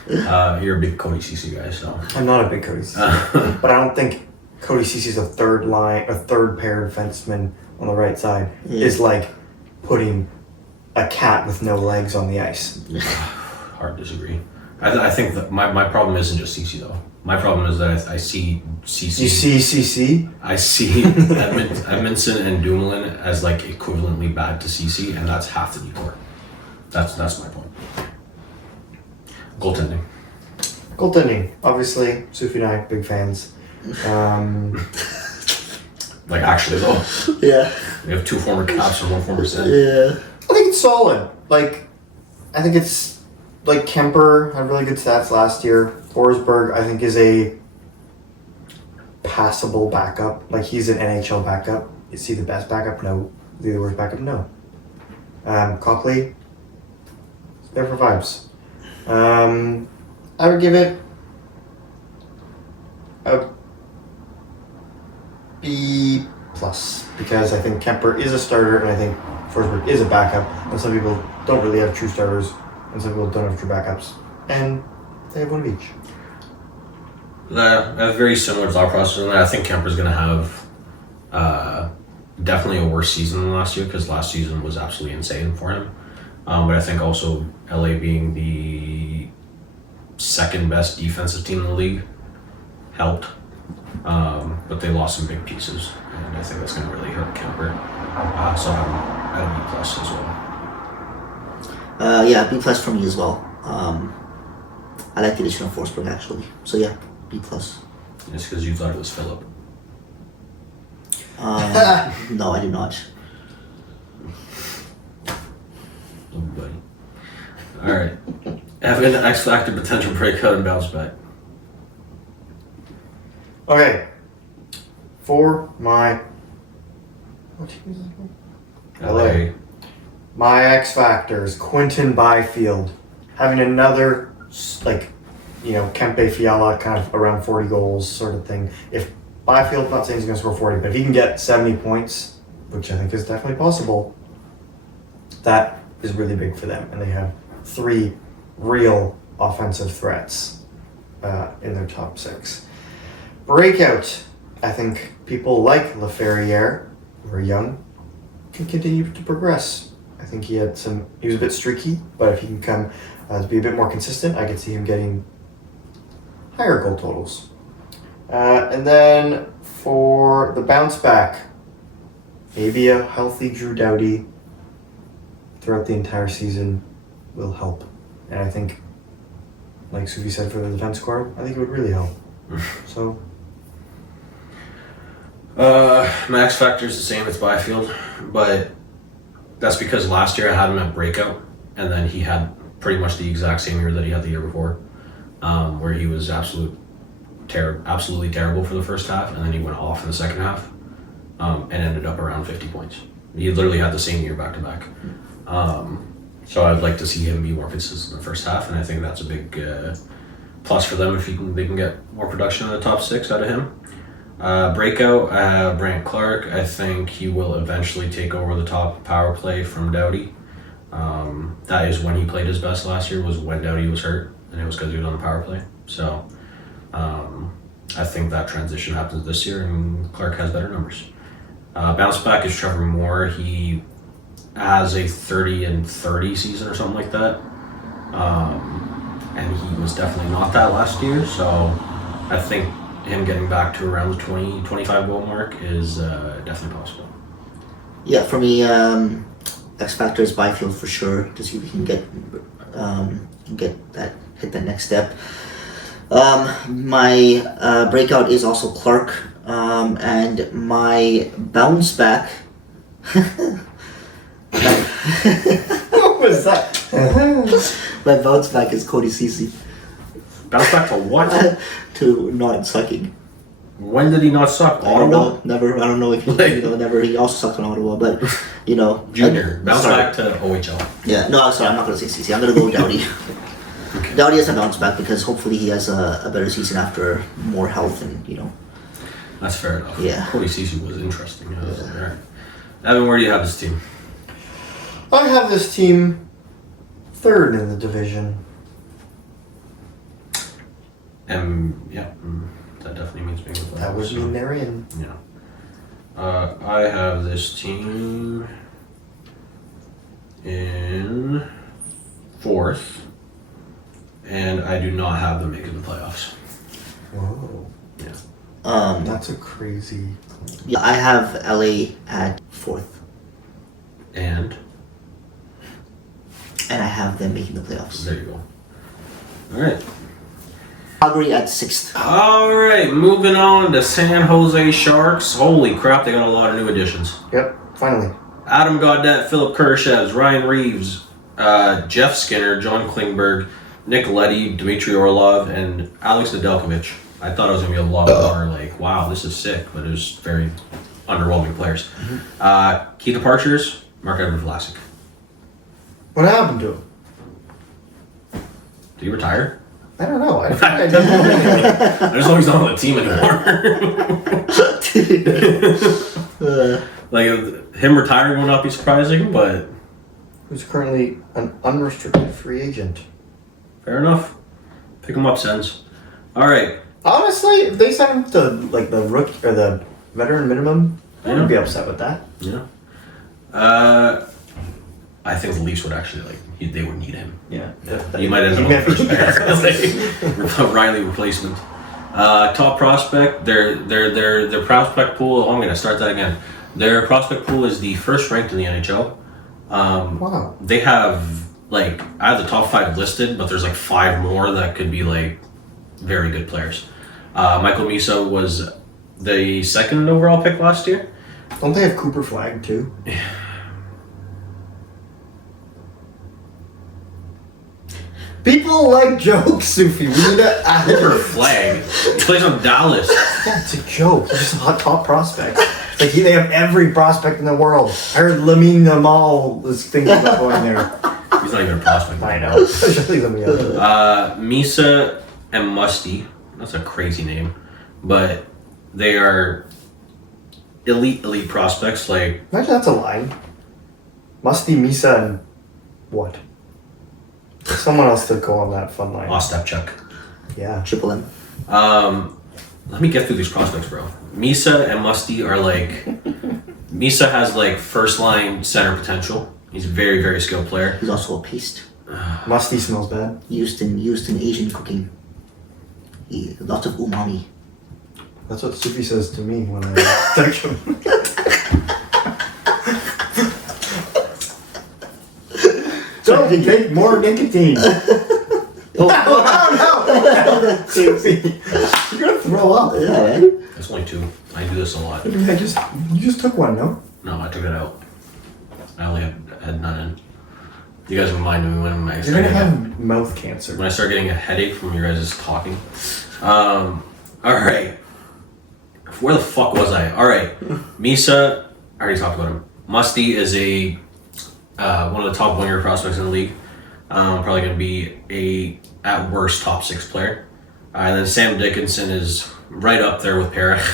You're a big Cody Ceci guy, so I'm not a big Cody Ceci, but I don't think Cody Ceci's a third pair defenseman on the right side is putting a cat with no legs on the ice. hard disagree. I think that my problem isn't just Ceci though. My problem is that I see Ceci. You see CC? I see Edmondson and Dumoulin as equivalently bad to Ceci, and that's half the decor. That's my point. Goaltending. Obviously, Sufi and I, big fans. Actually though. Yeah. We have 2 former Caps and 1 former Sen. Yeah. I think it's solid. I think it's Kemper had really good stats last year. Forsberg, I think, is a passable backup. He's an NHL backup. Is he the best backup? No. Is he the worst backup? No. Copley, there for vibes. I would give it a B plus because I think Kemper is a starter and I think Forsberg is a backup, and some people don't really have true starters and some people don't have true backups, and they have one of each. I have very similar thought process on that. I think Kemper's going to have definitely a worse season than last year because last season was absolutely insane for him. But I think also LA being the second best defensive team in the league helped. But they lost some big pieces, and I think that's going to really hurt Kemper. So I'm at a B plus as well. Yeah, B plus for me as well. I like the addition of Forsberg actually. So yeah, B plus. It's because you thought it was Philip. No, I do not. Oh, buddy. All right. Evan, X Factor potential breakout and bounce back. Okay. For my what team is this? LA. My X Factors, Quinton Byfield, having another Kempe Fiala kind of around 40 goals sort of thing. If Byfield, not saying he's going to score 40, but if he can get 70 points, which I think is definitely possible, that is really big for them. And they have 3 real offensive threats in their top 6. Breakout, I think people like Laferriere, very young, can continue to progress. I think he was a bit streaky, but if he can come to be a bit more consistent, I could see him getting higher goal totals. And then for the bounce back. Maybe a healthy Drew Doughty throughout the entire season will help. And I think, like Sufi said for the defense core, I think it would really help. So, My X factor is the same as Byfield, but that's because last year I had him at breakout, and then he had pretty much the exact same year that he had the year before, where he was absolutely terrible for the first half, and then he went off in the second half, and ended up around 50 points. He literally had the same year back to back. So I'd like to see him be more consistent in the first half, and I think that's a big plus for them if they can get more production in the top 6 out of him. Breakout, Brant Clark. I think he will eventually take over the top power play from Doughty. That is when he played his best last year, was when Doughty was hurt, and it was because he was on the power play. So I think that transition happens this year, and Clark has better numbers. Bounce back is Trevor Moore. He has a 30-30 season or something like that. And he was definitely not that last year, so I think him getting back to around the 20-25 goal mark is definitely possible. Yeah, for me, X factor is Byfield for sure to see if we can hit that next step. My breakout is also Clark, and my bounce back. what was that? My bounce back is Cody Ceci. Bounce back to what? To not sucking. When did he not suck? I don't know. Never. I don't know if he, never. He also sucked in Ottawa, but Junior. Bounce back to OHL. Yeah. No, sorry. I'm not gonna say Ceci. I'm gonna go with Doughty. Okay. Doughty has a bounce back because hopefully he has a better season after more health and That's fair enough. Yeah. Cody Ceci was interesting. Yeah. Right. Evan, where do you have this team? I have this team 3rd in the division. That definitely means being the That would mean they're in. Yeah. I have this team in 4th, and I do not have them making the playoffs. Whoa. Yeah. That's a crazy. Yeah, I have LA at 4th, And and I have them making the playoffs. there you go. All right. Calgary at 6th. All right. Moving on to San Jose Sharks. Holy crap! They got a lot of new additions. Yep, finally. Adam Gaudette, Philip Kurashev, Ryan Reeves, Jeff Skinner, John Klingberg, Nick Leddy, Dmitry Orlov, and Alex Nedeljkovic. I thought it was going to be a lot more like, wow, this is sick, but it was very underwhelming players. Key departures, Mark-Edward Vlasic. What happened to him? Did he retire? I don't know. I I just know he's not on the team anymore. Like, him retiring would not be surprising, but Who's currently an unrestricted free agent. fair enough. Pick him up, Sens. All right. Honestly, if they sent him to like the rookie or the veteran minimum, I wouldn't be upset with that. Yeah. I think the Leafs would actually they would need him. Yeah. You might end up on first pair. Riley replacement. Top prospect. Their prospect pool. Oh, I'm going to start that again. Their prospect pool is the first ranked in the NHL. Wow. They have I have the top 5 listed, but there's 5 more that could be very good players. Michael Misa was the 2nd overall pick last year. Don't they have Cooper Flag too? People like jokes, Sufi. We need to Cooper Flag. He plays on Dallas. Yeah, it's a joke. He's just a hot top prospect. They have every prospect in the world. I heard Lamine Yamal was thinking about going there. He's not even a prospect. I know. Especially Lamine. Misa and Musty. That's a crazy name, but they are elite prospects. Imagine that's a line. Musty, Misa, and what? Someone else to go on that fun line. Ostapchuk. Yeah. Triple M. Let me get through these prospects, bro. Misa and Musty are Misa has first line center potential. He's a very, very skilled player. He's also a paste. Musty smells bad. Used in Asian cooking. Lots of umami. That's what Soupy says to me when I text him. Don't take more nicotine. Oh, Oh no! Soupy, you're gonna throw up. yeah, man. That's only 2. I do this a lot. You just took one, no? No, I took it out. I only had none in. You guys reminded me when I You're start gonna getting have mouth cancer. when I start getting a headache from you guys talking. All right. Where the fuck was I? All right. Misa, I already talked about him. Musty is a one of the top winger prospects in the league. Probably going to be at worst top 6 player. And then Sam Dickinson is right up there with Parrish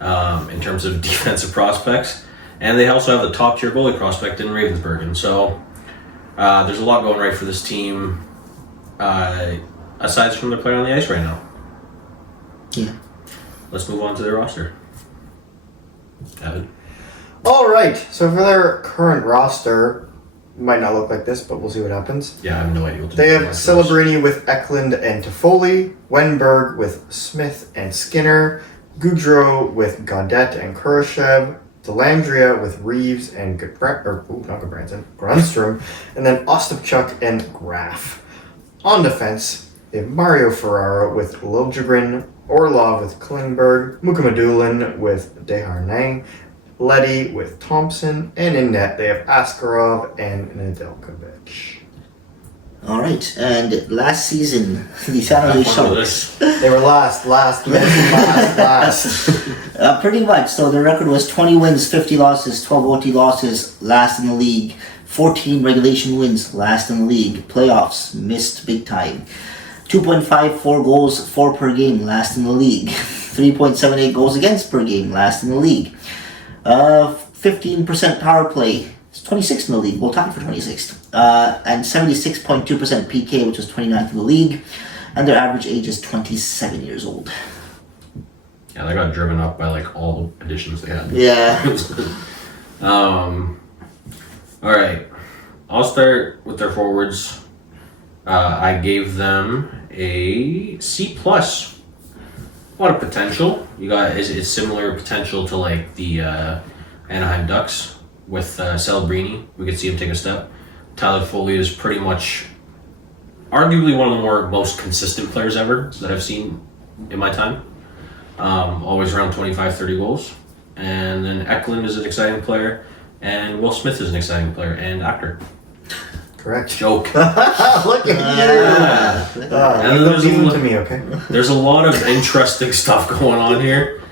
in terms of defensive prospects. And they also have the top tier goalie prospect in Ravensburg. So there's a lot going right for this team, aside from their player on the ice right now. Yeah. Let's move on to their roster. Evan. All right. So for their current roster, might not look like this, but we'll see what happens. Yeah, I have no idea what to They do. have Celebrini with Eklund and Toffoli, Wenberg with Smith and Skinner, Goudreau with Gaudette and Kurashev, Delandria with Reeves and Grunstrom, and then Ostapchuk and Graf. On defense, they have Mario Ferraro with Liljegren, Orlov with Klingberg, Mukhamadullin with Desharnais, Leddy with Thompson, and in net they have Askarov and Nedeljkovic. All right, and last season, the San Jose Sharks. They were last. Pretty much. So their record was 20 wins, 50 losses, 12 OT losses, last in the league. 14 regulation wins, last in the league. Playoffs, missed big time. 2.54 goals, 4 per game, last in the league. 3.78 goals against per game, last in the league. 15% power play, it's 26th in the league. We'll tie for 26th. And 76.2% PK, which is 29th in the league. And their average age is 27 years old. Yeah, they got driven up by like all the additions they had. Yeah. All right. I'll start with their forwards. I gave them a C plus. A lot of potential. You got it's similar potential to like the Anaheim Ducks with Celebrini. We could see him take a step. Tyler Foley is pretty much arguably one of the most consistent players ever that I've seen in my time. Always around 25-30 goals. And then Eklund is an exciting player, and Will Smith is an exciting player and actor. Correct. Joke. Look at you. And You look there's a mean lot- to me, okay? There's a lot of interesting stuff going on here.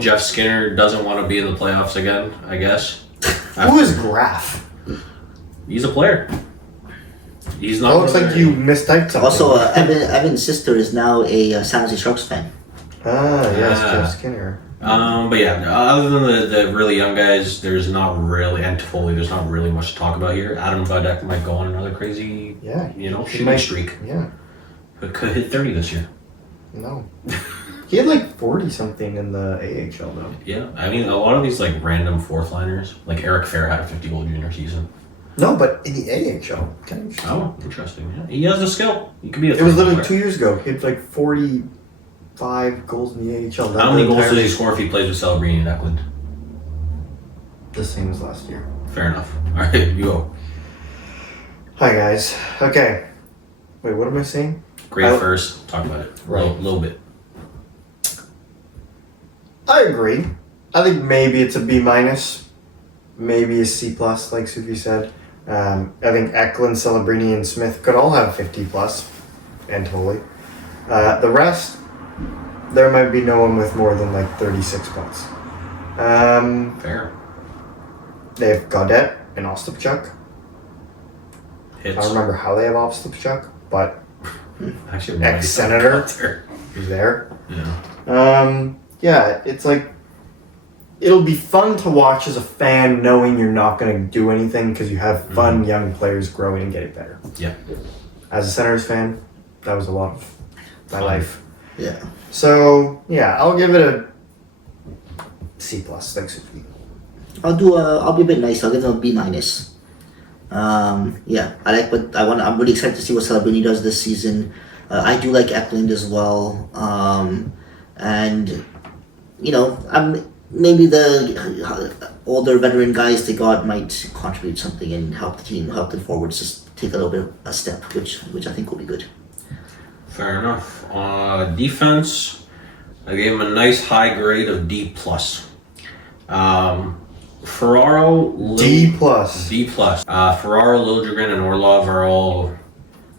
Jeff Skinner doesn't want to be in the playoffs again, I guess. Who is Graf? He's a player. He's not. Oh, looks like you mistyped something. Also, Evan's sister is now a San Jose Sharks fan. Yes, Ah. Jeff Skinner. But yeah, other than the really young guys, there's not really, and Toffoli, there's not really much to talk about here. Adam Vodek might go on another crazy, Yeah. shooting might- streak. Yeah. But could hit 30 this year. No. He had like 40 something in the AHL though. Yeah, I mean, a lot of these like random fourth liners, like Eric Fair had a 50-goal junior season. No, but in the AHL. Kind of Oh, interesting. Yeah. He has the skill. He could be a It was literally player. 2 years ago. He had like 45 goals in the AHL. How many goals does he score if he plays with Celebrini and Eklund? The same as last year. Fair enough. All right, you go. Hi guys. Okay. Wait, what am I saying? Great I- first. Talk about it. Right. Little bit. I agree. I think maybe it's a B minus, maybe a C plus, like Suki said. I think Eklund, Celebrini, and Smith could all have 50 plus, and Tolley. The rest, there might be no one with more than like 36 points. Fair. They have Gaudette and Ostapchuk. I Hits. don't remember how they have Ostapchuk, but Actually, no idea. Ex-senator. he's there. Yeah. Yeah, it's like it'll be fun to watch as a fan, knowing you're not going to do anything because you have fun young players growing and getting better. Yeah. As a Senators fan, that was a lot of my life. Yeah. So yeah, I'll give it a C plus. Thanks, Suki. I'll be a bit nice. I'll give them a B minus. Yeah, I'm really excited to see what Celebrini does this season. I do like Eklund as well. and maybe the older veteran guys they got might contribute something and help the team, help the forwards just take a little bit a step, which I think will be good. Fair enough. Defense, I gave him a nice high grade of D+. Ferraro, D+. D+. Ferraro, Liljegren, and Orlov are all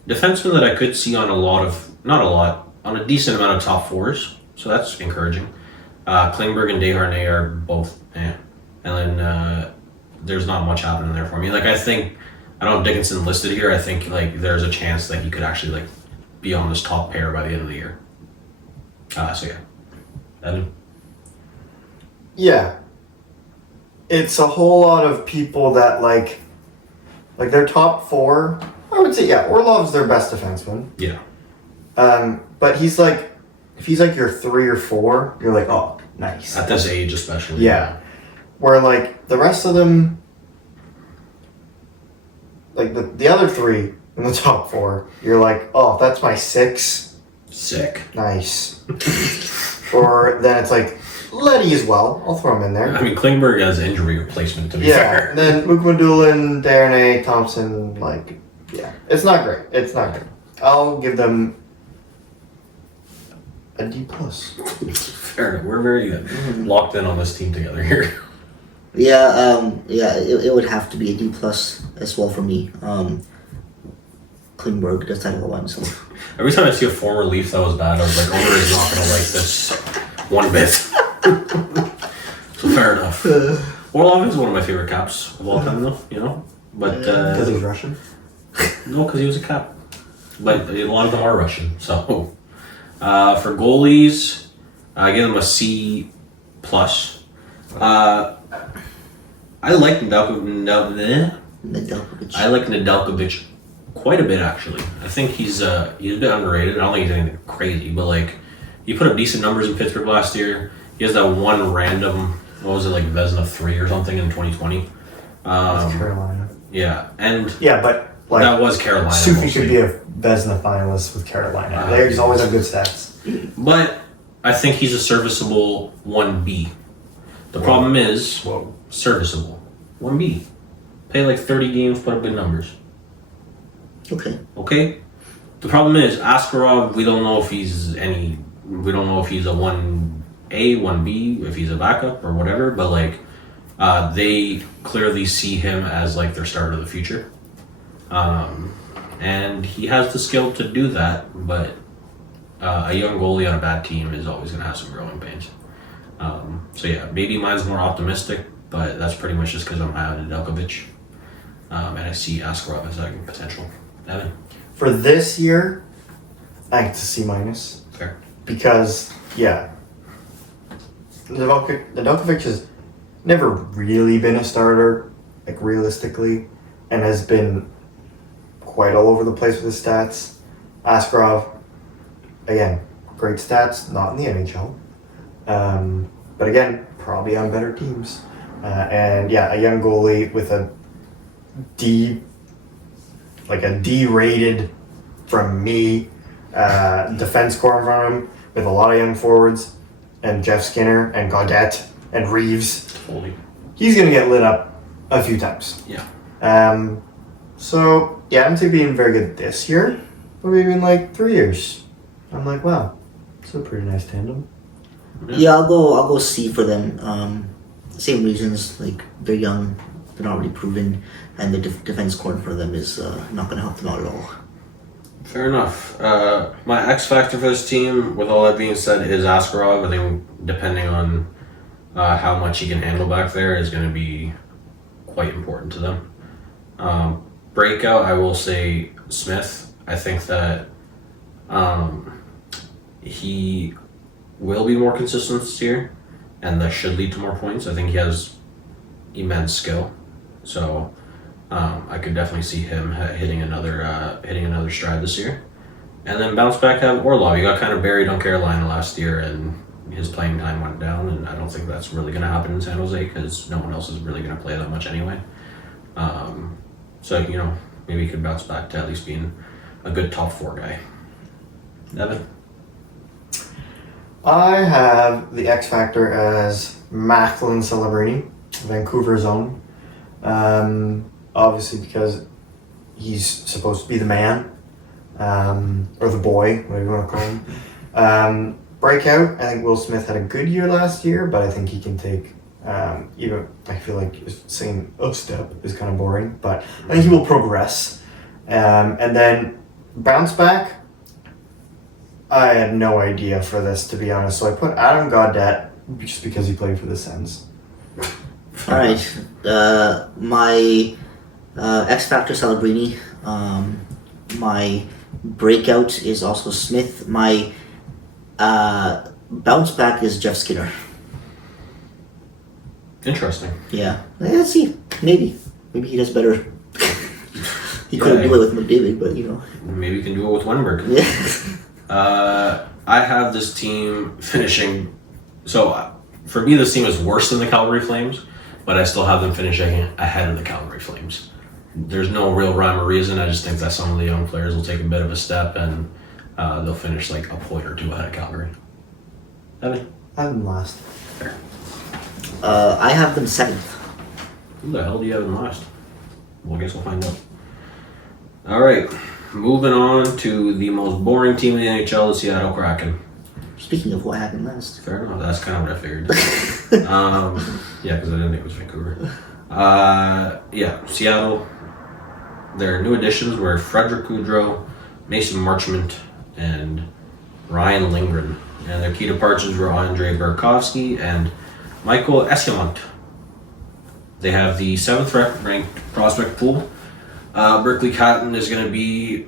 defensemen that I could see on on a decent amount of top fours. So that's encouraging. Klingberg and Desharnais are both And then there's not much happening there for me. Like, I don't have Dickinson listed here. I think, like, there's a chance that he could actually, like, be on this top pair by the end of the year. So yeah. Evan? Yeah. It's a whole lot of people that, like their top four, I would say, yeah, Orlov's their best defenseman. Yeah. But he's like, if he's like your 3 or 4, you're like, oh, nice. At this age, especially. Yeah. Where, like, the rest of them, like, the other 3 in the top 4, you're like, oh, that's my 6. Sick. Nice. Or then it's like, Letty as well. I'll throw him in there. I mean, Klingberg has injury replacement, to be Yeah. fair. And then Mukmadulin, Darnay, Thompson, like, yeah. It's not great. It's not great. I'll give them a D+. Fair enough. We're very locked in on this team together here. It would have to be a D+ as well for me. Klingberg does title one, so. Every time I see a former Leaf that was bad, I was like, Omer is not going to like this one bit. So fair enough. Orlov is one of my favorite caps of all time, though, But Because he's Russian? no, because he was a cap. But a lot of them are Russian. So for goalies, I give them a C+. I like Nedeljkovic. I like Nedeljkovic quite a bit, actually. I think he's a bit underrated. I don't think he's anything crazy, but like, he put up decent numbers in Pittsburgh last year. He has that one random, Vezina 3 or something in 2020. That's Carolina. Yeah, and Yeah, but like that was Carolina. Sufi mostly. could be a Vezina finalist with Carolina. They just always have good stats. But I think he's a serviceable 1B. The problem is Whoa. serviceable 1B. Play like 30 games, put up good numbers. Okay. Okay. The problem is Askarov. We don't know if he's a 1A, 1B, if he's a backup or whatever. But like, they clearly see him as like their starter of the future, and he has the skill to do that. But a young goalie on a bad team is always going to have some growing pains. So yeah, maybe mine's more optimistic, but that's pretty much just because I'm high on Nedeljkovic, and I see Askarov as having potential. Evan? For this year, I think it's a C-. Fair. Because, yeah, Nedeljkovic has never really been a starter, like, realistically, and has been quite all over the place with his stats. Askarov, again, great stats, not in the NHL. But again, probably on better teams. And yeah, a young goalie with a D rated from me defense core in front of him with a lot of young forwards and Jeff Skinner and Gaudette and Reeves. Holy. He's going to get lit up a few times. Yeah. So yeah, I'm being very good this year, but maybe in like 3 years. I'm like, wow, it's a pretty nice tandem. Yeah, I'll go C for them. Same reasons, like they're young, they're not really proven, and the defense core for them is not going to help them out at all. Fair enough. My X factor for this team, with all that being said, is Askarov. I think depending on how much he can handle back there is going to be quite important to them. Breakout, I will say Smith. I think that he will be more consistent this year, and that should lead to more points. I think he has immense skill, so I could definitely see him hitting another stride this year. And then bounce back have Orlov. He got kind of buried on Carolina last year, and his playing time went down. And I don't think that's really going to happen in San Jose because no one else is really going to play that much anyway. So maybe he could bounce back to at least being a good top 4 guy. Evan? I have the X Factor as Macklin Celebrini, Vancouver's own. Obviously because he's supposed to be the man, or the boy, whatever you want to call him. Breakout, I think Will Smith had a good year last year, but I think he can take, I feel like just saying a step is kind of boring, but I think he will progress. And then bounce back, I had no idea for this, to be honest. So I put Adam Gaudette just because he played for the Sens. All right. My X Factor Celebrini. My breakout is also Smith. My bounce back is Jeff Skinner. Interesting. Yeah. Let's see. Maybe he does better. He couldn't do it with McDavid, but you know. Maybe you can do it with Wenberg. Yeah. I have this team finishing. So for me, this team is worse than the Calgary Flames, but I still have them finishing ahead of the Calgary Flames. There's no real rhyme or reason. I just think that some of the young players will take a bit of a step and they'll finish like a point or two ahead of Calgary. Evan? I have them last. I have them 7th. Who the hell do you have in last? Well, I guess we'll find out. All right, moving on to the most boring team in the NHL, the Seattle Kraken. Speaking of what happened last. Fair enough. That's kind of what I figured. Yeah, because I didn't think it was Vancouver. Yeah, Seattle. Their new additions were Frederick Goudreau, Mason Marchment, and Ryan Lindgren. And their key departures were Andrei Burakovsky and Michael Escamont. They have the 7th ranked prospect pool. Berkeley Catton is going to be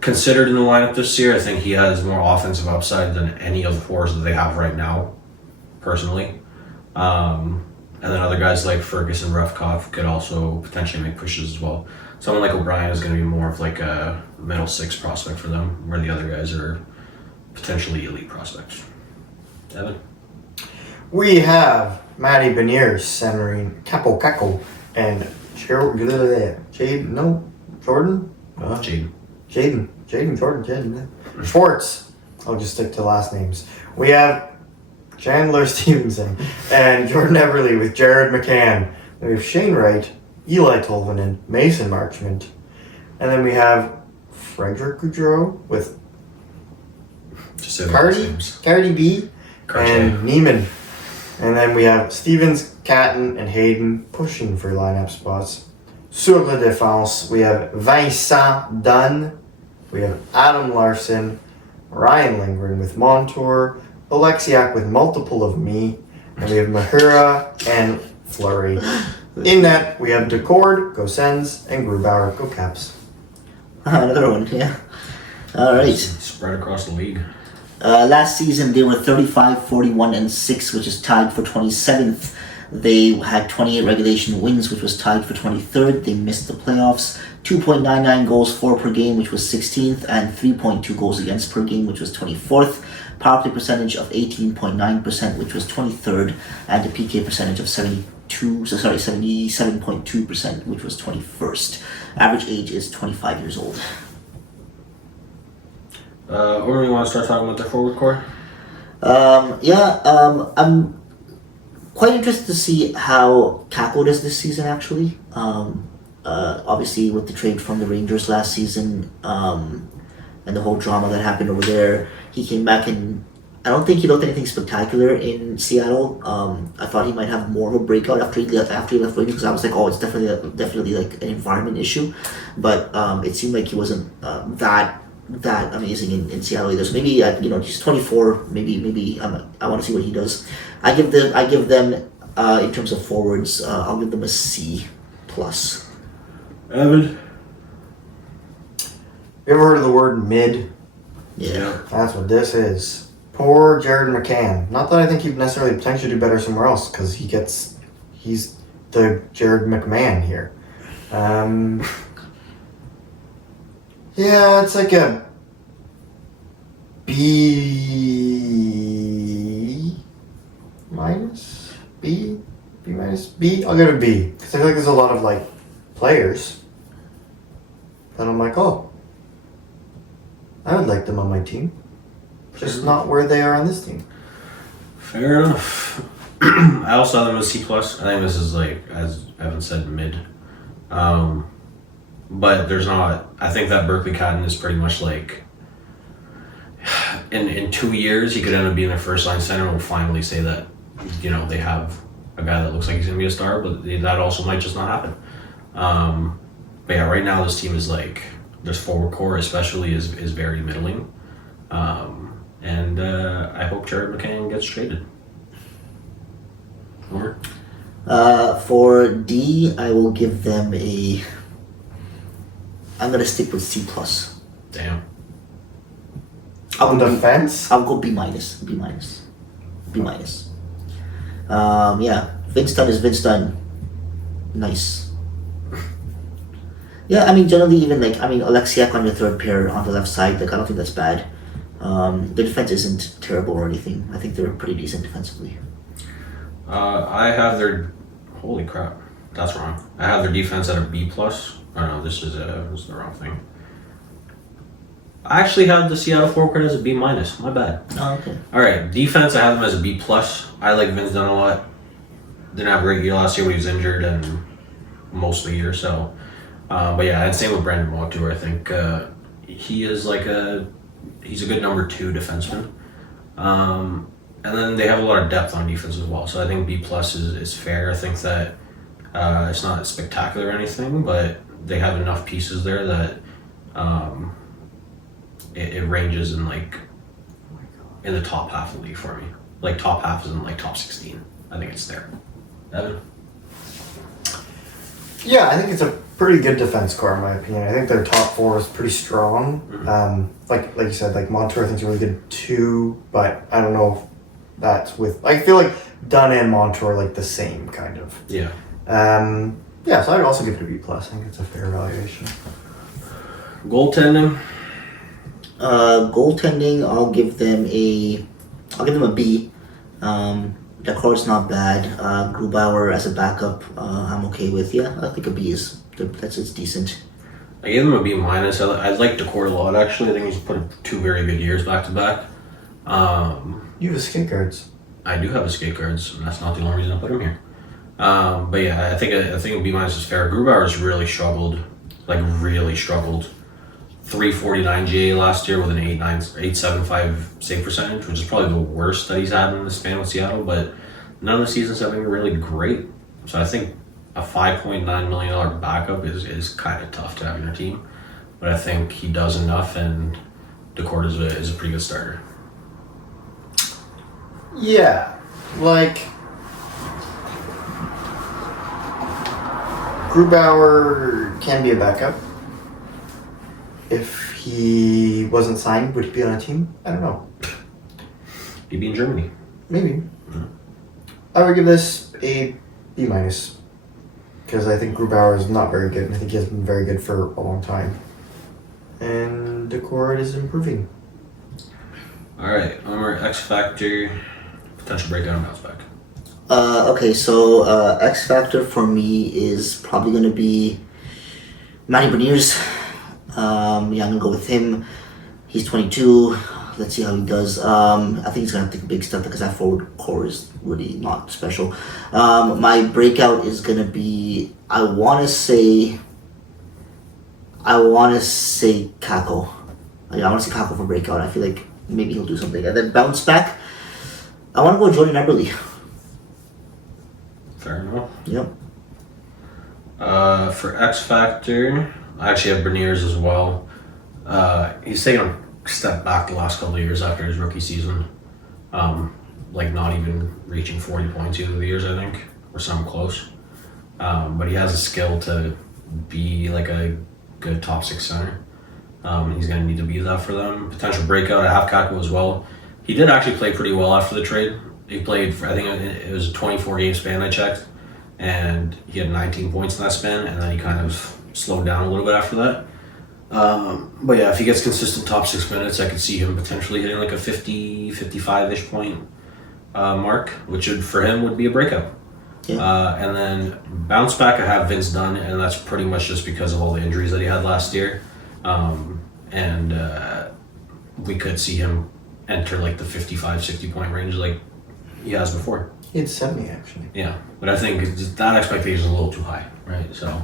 considered in the lineup this year. I think he has more offensive upside than any of the forwards that they have right now, personally. And then other guys like Ferguson, Revkov could also potentially make pushes as well. Someone like O'Brien is going to be more of like a middle 6 prospect for them, where the other guys are potentially elite prospects. Evan? We have Matty Beniers centering Capo Caco and Jordan Schwartz. I'll just stick to last names. We have Chandler Stevenson and Jordan Everly with Jared McCann. Then we have Shane Wright, Eli Tolvanen, Mason Marchment, and then we have Frederick Goudreau with Just say the last Cardi names. B, Cartier. and Neiman. And then we have Stevens, Catton, and Hayden pushing for lineup spots. Sur la défense, we have Vincent Dunn, we have Adam Larson, Ryan Lindgren with Montour, Alexiak with multiple of me, and we have Mahura and Fleury. In that, we have Decord, go Sens, and Grubauer, go Caps. Another one, yeah. All right. Spread across the league. Last season, they were 35, 41, and 6, which is tied for 27th. They had 28 regulation wins, which was tied for 23rd. They missed the playoffs. 2.99 goals for per game, which was 16th, and 3.2 goals against per game, which was 24th. Power play percentage of 18.9%, which was 23rd, and a PK percentage of 77.2%, which was 21st. Average age is 25 years old. Or we want to start talking about their forward core? I'm quite interested to see how Kako does this season, actually. Obviously, with the trade from the Rangers last season, and the whole drama that happened over there, he came back and I don't think he looked anything spectacular in Seattle. I thought he might have more of a breakout after he left Rangers, because I was like, oh, it's definitely like an environment issue. But it seemed like he wasn't that amazing in Seattle either. So maybe he's 24. Maybe I want to see what he does. I give them in terms of forwards, I'll give them a C plus. Evan? You ever heard of the word mid? Yeah. That's what this is. Poor Jared McCann. Not that I think he'd necessarily potentially do better somewhere else, because he's the Jared McMahon here. Yeah, it's like a B minus. I'll give it a B, because I feel like there's a lot of like players that I'm like, oh, I would like them on my team. just not where they are on this team. Fair enough. I also have them as C+. I think this is like, as Evan said, mid. But there's not. I think that Berkeley Catton is pretty much like. In 2 years, he could end up being their first line center. We'll finally say that, they have a guy that looks like he's gonna be a star, but that also might just not happen. But yeah, right now this team is like this forward core, especially, is very middling. And I hope Jared McCann gets traded. Or For D, I will give them a. I'm gonna stick with C+. damn. On defense? I'll go B minus. Yeah, Vince Dunn is Vince Dunn. Nice. Yeah, I mean, generally, even Alexiak on your third pair on the left side, I don't think that's bad. The defense isn't terrible or anything. I think they're pretty decent defensively. I have their. Holy crap, that's wrong. I have their defense at a B+. Oh no, this is the wrong thing. I actually have the Seattle forward as a B-. My bad. Oh, okay. All right, defense. I have them as a B+. I like Vince Dunn a lot. Didn't have a great year last year when he was injured and most of the year. So, but yeah, and same with Brandon Montour. I think he is he's a good number 2 defenseman. And then they have a lot of depth on defense as well. So I think B+ is fair. I think that it's not spectacular or anything, but they have enough pieces there that. It ranges in in the top half of the league for me. Like top half is in top 16. I think it's there. Evan? Yeah, I think it's a pretty good defense core in my opinion. I think their top 4 is pretty strong. Mm-hmm. Like you said, Montour I think is really good too, but I don't know if that's with. I feel like Dunn and Montour are the same kind of. Yeah. Yeah, so I'd also give it a B+. I think it's a fair evaluation. Goaltending? Goaltending, I'll give them a B. The core's not bad. Grubauer as a backup, I'm okay with. Yeah, I think a B it's decent. I gave them a B-. I like Decor a lot actually. I think he's put 2 very good years back to back. You have skate guards. I do have his skate guards, and that's not the only reason I put him here. But yeah, I think a B- is fair. Grubauer's really struggled. 349 GA last year with an 875 save percentage, which is probably the worst that he's had in the span with Seattle, but none of the seasons have been really great. So I think a $5.9 million backup is kind of tough to have in your team, but I think he does enough, and Decor is a pretty good starter. Yeah, Grubauer can be a backup. If he wasn't signed, would he be on a team? I don't know. He'd be in Germany. Maybe. I would give this a B-, because I think Grubauer is not very good, and I think he has been very good for a long time. And Decor is improving. Alright, our X Factor, potential breakdown and bounce back. Okay, so X Factor for me is probably going to be Matty Beniers. I'm gonna go with him. He's 22. Let's see how he does. I think he's gonna have to take a big step because that forward core is really not special. My breakout is gonna be. I wanna say Kako. I wanna say Kako for breakout. I feel like maybe he'll do something. And then bounce back. I wanna go Jordan Eberle. Fair enough. Yep. For X Factor, I actually have Beniers as well. He's taken a step back the last couple of years after his rookie season. Not even reaching 40 points either of the years, I think, or something close. But he has a skill to be a good top 6 center. He's going to need to be that for them. Potential breakout, I have Kako as well. He did actually play pretty well after the trade. He played for, I think it was a 24 game span I checked, and he had 19 points in that span, and then he kind of slowed down a little bit after that. But yeah, if he gets consistent top 6 minutes, I could see him potentially hitting a 50, 55-ish point mark, which for him would be a breakout. Yeah. And then bounce back, I have Vince Dunn, and that's pretty much just because of all the injuries that he had last year. We could see him enter like the 55, 60 point range like he has before. He had 70 actually. Yeah, but I think it's just, that expectation is a little too high, right? So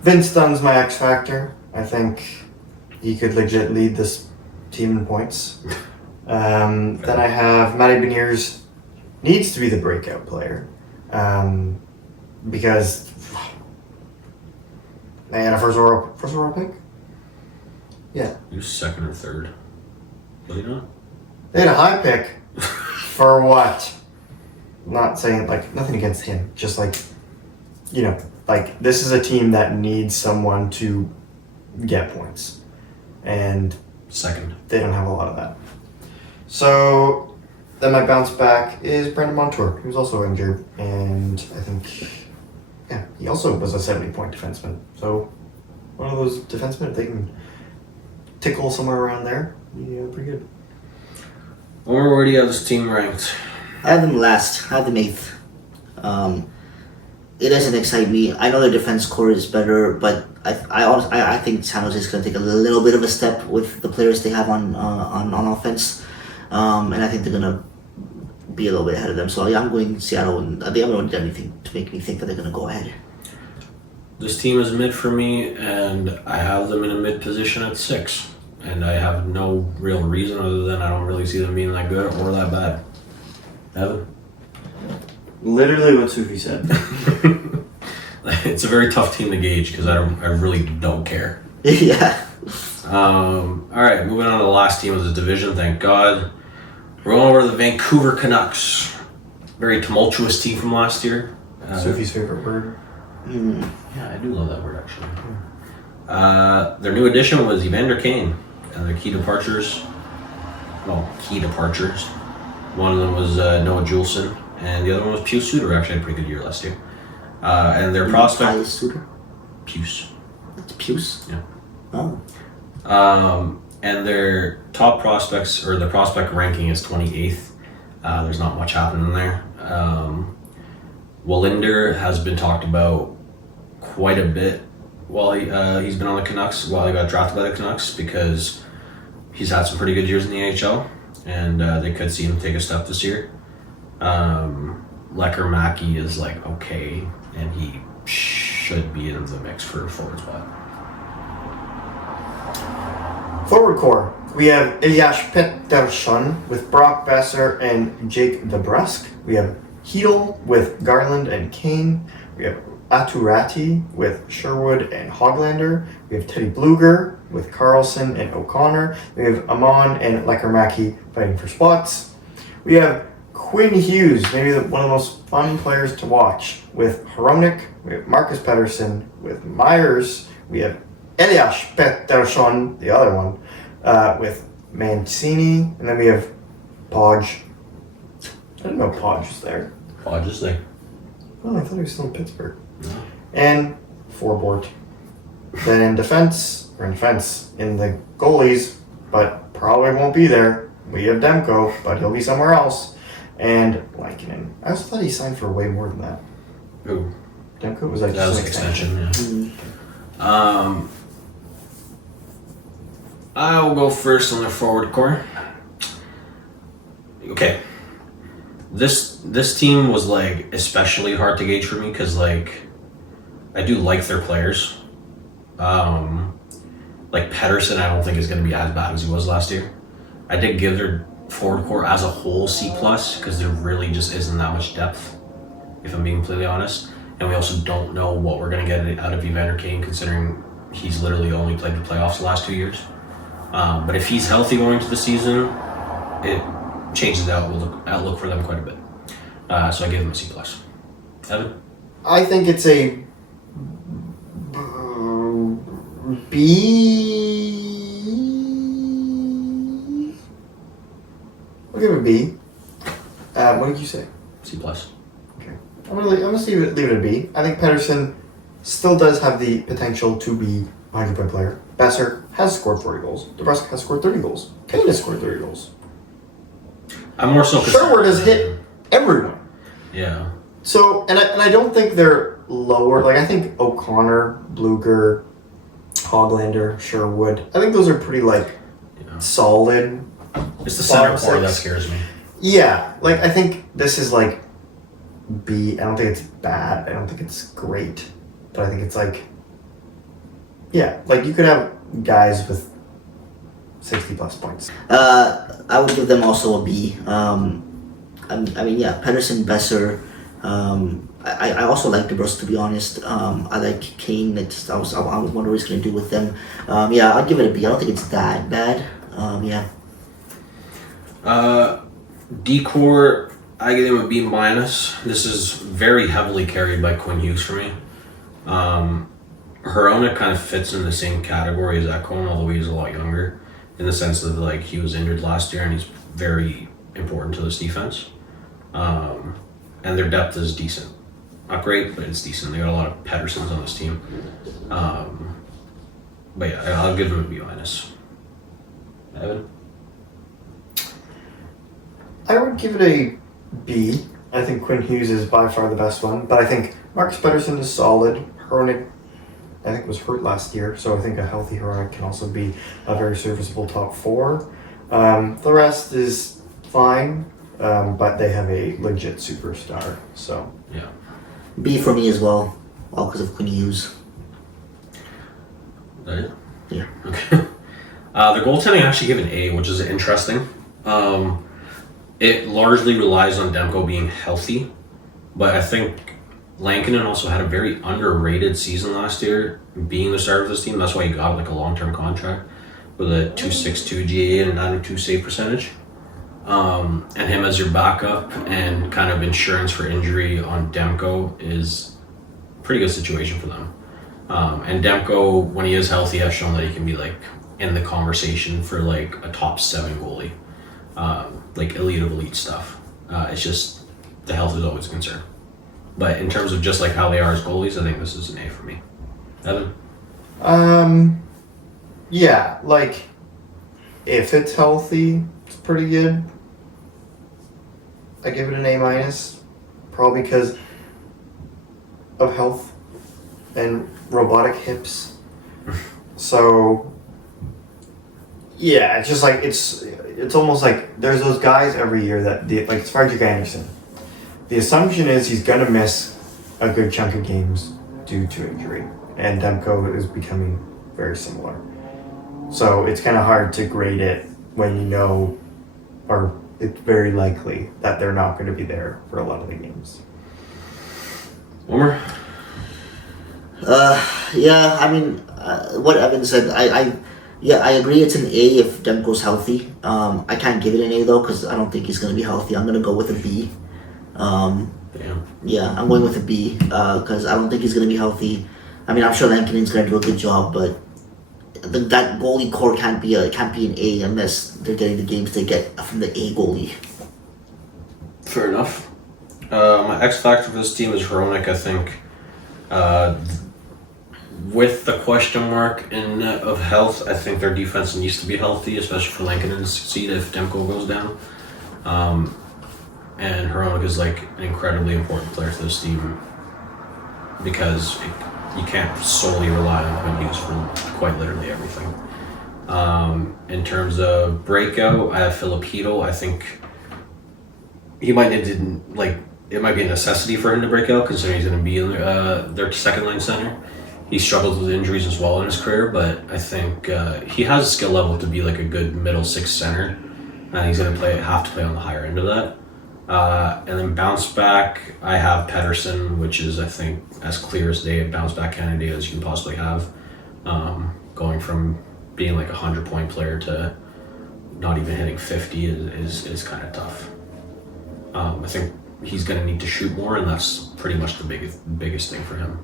Vince Dunn's my X factor. I think he could legit lead this team in points. Then I have Matty Beniers needs to be the breakout player because they had a first overall pick. he was second or third. Was he not? They had a high pick for what? Not saying like nothing against him, just like like this is a team that needs someone to get points, and Second. they don't have a lot of that. So then my bounce back is Brandon Montour, who's also injured, and I think he also was a 70-point defenseman. So one of those defensemen, if they can tickle somewhere around there, yeah, pretty good. Where do you have this team ranked? I have them last. I have them 8th. It doesn't excite me. I know their defense core is better, but I think San Jose is going to take a little bit of a step with the players they have on offense, and I think they're going to be a little bit ahead of them. So yeah, I'm going Seattle, and they haven't done anything to make me think that they're going to go ahead. This team is mid for me, and I have them in a mid position at 6. And I have no real reason other than I don't really see them being that good or that bad. Evan? Literally what Sufi said. It's a very tough team to gauge because I really don't care. Yeah. All right, moving on to the last team of the division. Thank God. We're going over to the Vancouver Canucks. Very tumultuous team from last year. Sufi's favorite word. Yeah, I do love that word actually. Their new addition was Evander Kane, and their key departures. One of them was Noah Juleson, and the other one was Pius Suter. Actually, had a pretty good year last year. And their prospect. Pius Suter? Pius. It's Pius? Yeah. Oh. And their top prospects, or the prospect ranking is 28th. There's not much happening there. Wallinder has been talked about quite a bit while he's been on the Canucks, while he got drafted by the Canucks, because he's had some pretty good years in the AHL, and they could see him take a step this year. Lecker Mackey is like okay, and he should be in the mix for a forward spot. Forward core, we have Elias Pettersson with Brock Besser and Jake DeBrusk. We have Hedel with Garland and Kane. We have Aturati with Sherwood and Hoglander. We have Teddy Bluger with Carlson and O'Connor. We have Amon and Lecker-Mackey fighting for spots. We have Quinn Hughes, maybe one of the most fun players to watch, with Hronik. We have Marcus Pettersson with Myers. We have Elias Pettersson, the other one, with Mancini. And then we have Podge. I didn't know Podge was there. Podge is there. Oh, I thought he was still in Pittsburgh. And Forbort. Then in defense, in the goalies, but probably won't be there. We have Demko, but he'll be somewhere else. And Lankinen. I also thought he signed for way more than that. Who? Demko was like That was just an an extension, yeah. I'll go first on their forward core. Okay. This team was like especially hard to gauge for me because like I do like their players. Like Pettersson, I don't think is going to be as bad as he was last year. I did give their forward core as a whole C+ because there really just isn't that much depth, if I'm being completely honest. And we also don't know what we're going to get out of Evander Kane, considering he's literally only played the playoffs the last 2 years. But if he's healthy going into the season, it changes the outlook for them quite a bit. So I give him a C+. Evan? I think it's a B. I'll give it a B. What did you say? C+. Okay. I'm gonna leave it a B. I think Pettersson still does have the potential to be a 100-point player. Besser has scored 40 goals. DeBrusk has scored 30 goals. Kane has scored 30 goals. I'm more so concerned. Sherwood has hit everyone. Yeah. So, and I don't think they're lower. Like, I think O'Connor, Bluger, Hoglander, Sherwood, I think those are pretty, like, solid. It's the center Bottom core that six. scares me. Yeah, like I think this is like B. I don't think it's bad. I don't think it's great, but I think it's like, yeah, like you could have guys with 60+ points. I would give them also a B. I mean, yeah, Pedersen, Besser. I also like DeBrusque, to be honest. I like Kane. I wonder what he's going to do with them. Yeah, I'd give it a B. I don't think it's that bad. Yeah. Decor, I give him a B minus. This is very heavily carried by Quinn Hughes for me. Herona kind of fits in the same category as Ekholm, although he's a lot younger, in the sense that like he was injured last year and he's very important to this defense. And their depth is decent. Not great, but it's decent. They got a lot of Pedersens on this team. But yeah, I'll give them a B minus. Evan? I would give it a B. I think Quinn Hughes is by far the best one, but I think Marcus Pedersen is solid. Hronik, I think, was hurt last year, so I think a healthy Hronik can also be a very serviceable top 4. The rest is fine, but they have a legit superstar, so. Yeah. B for me as well, all because of Quinn Hughes. Is that it? Yeah. Okay. The goaltending I actually give an A, which is interesting. It largely relies on Demko being healthy, but I think Lankinen also had a very underrated season last year, being the starter of this team. That's why he got like a long-term contract with a .262 GA and a 92 save percentage. And him as your backup and kind of insurance for injury on Demko is a pretty good situation for them. And Demko, when he is healthy, has shown that he can be like in the conversation for like a top 7 goalie, like elite of elite stuff. It's just the health is always a concern. But in terms of just like how they are as goalies, I think this is an A for me. Evan? Yeah, like if it's healthy, it's pretty good. I give it an A minus, probably because of health and robotic hips. So yeah, it's just like it's almost like there's those guys every year that like it's Frederick Anderson. The assumption is he's gonna miss a good chunk of games due to injury, and Demko is becoming very similar. So it's kind of hard to grade it when you know, or it's very likely that they're not going to be there for a lot of the games. One more? Yeah, I mean, what Evan said, I agree it's an A if Demko's healthy. I can't give it an A though because I don't think he's going to be healthy. I'm going to go with a B. Damn. Yeah, I'm going with a B because I don't think he's going to be healthy. I mean, I'm sure Lankinen's going to do a good job, but that goalie core can't be an A unless they're getting the games they get from the A goalie. Fair enough. My X factor for this team is Hronik, I think. With the question mark of health, I think their defense needs to be healthy, especially for Lankinen to succeed if Demko goes down. And Hronik is like an incredibly important player to this team because you can't solely rely on Quinn Hughes for quite literally everything. In terms of breakout, I have Filipino. I think he might need to, like, it might be a necessity for him to break out considering he's going to be in their second line center. He struggled with injuries as well in his career, but I think he has a skill level to be like a good middle six center, and he's going to have to play on the higher end of that. And then bounce back, I have Pedersen, which is, I think, as clear as day a bounce back candidate as you can possibly have. Going from being like a 100-point player to not even hitting 50 is kind of tough. I think he's going to need to shoot more, and that's pretty much the biggest thing for him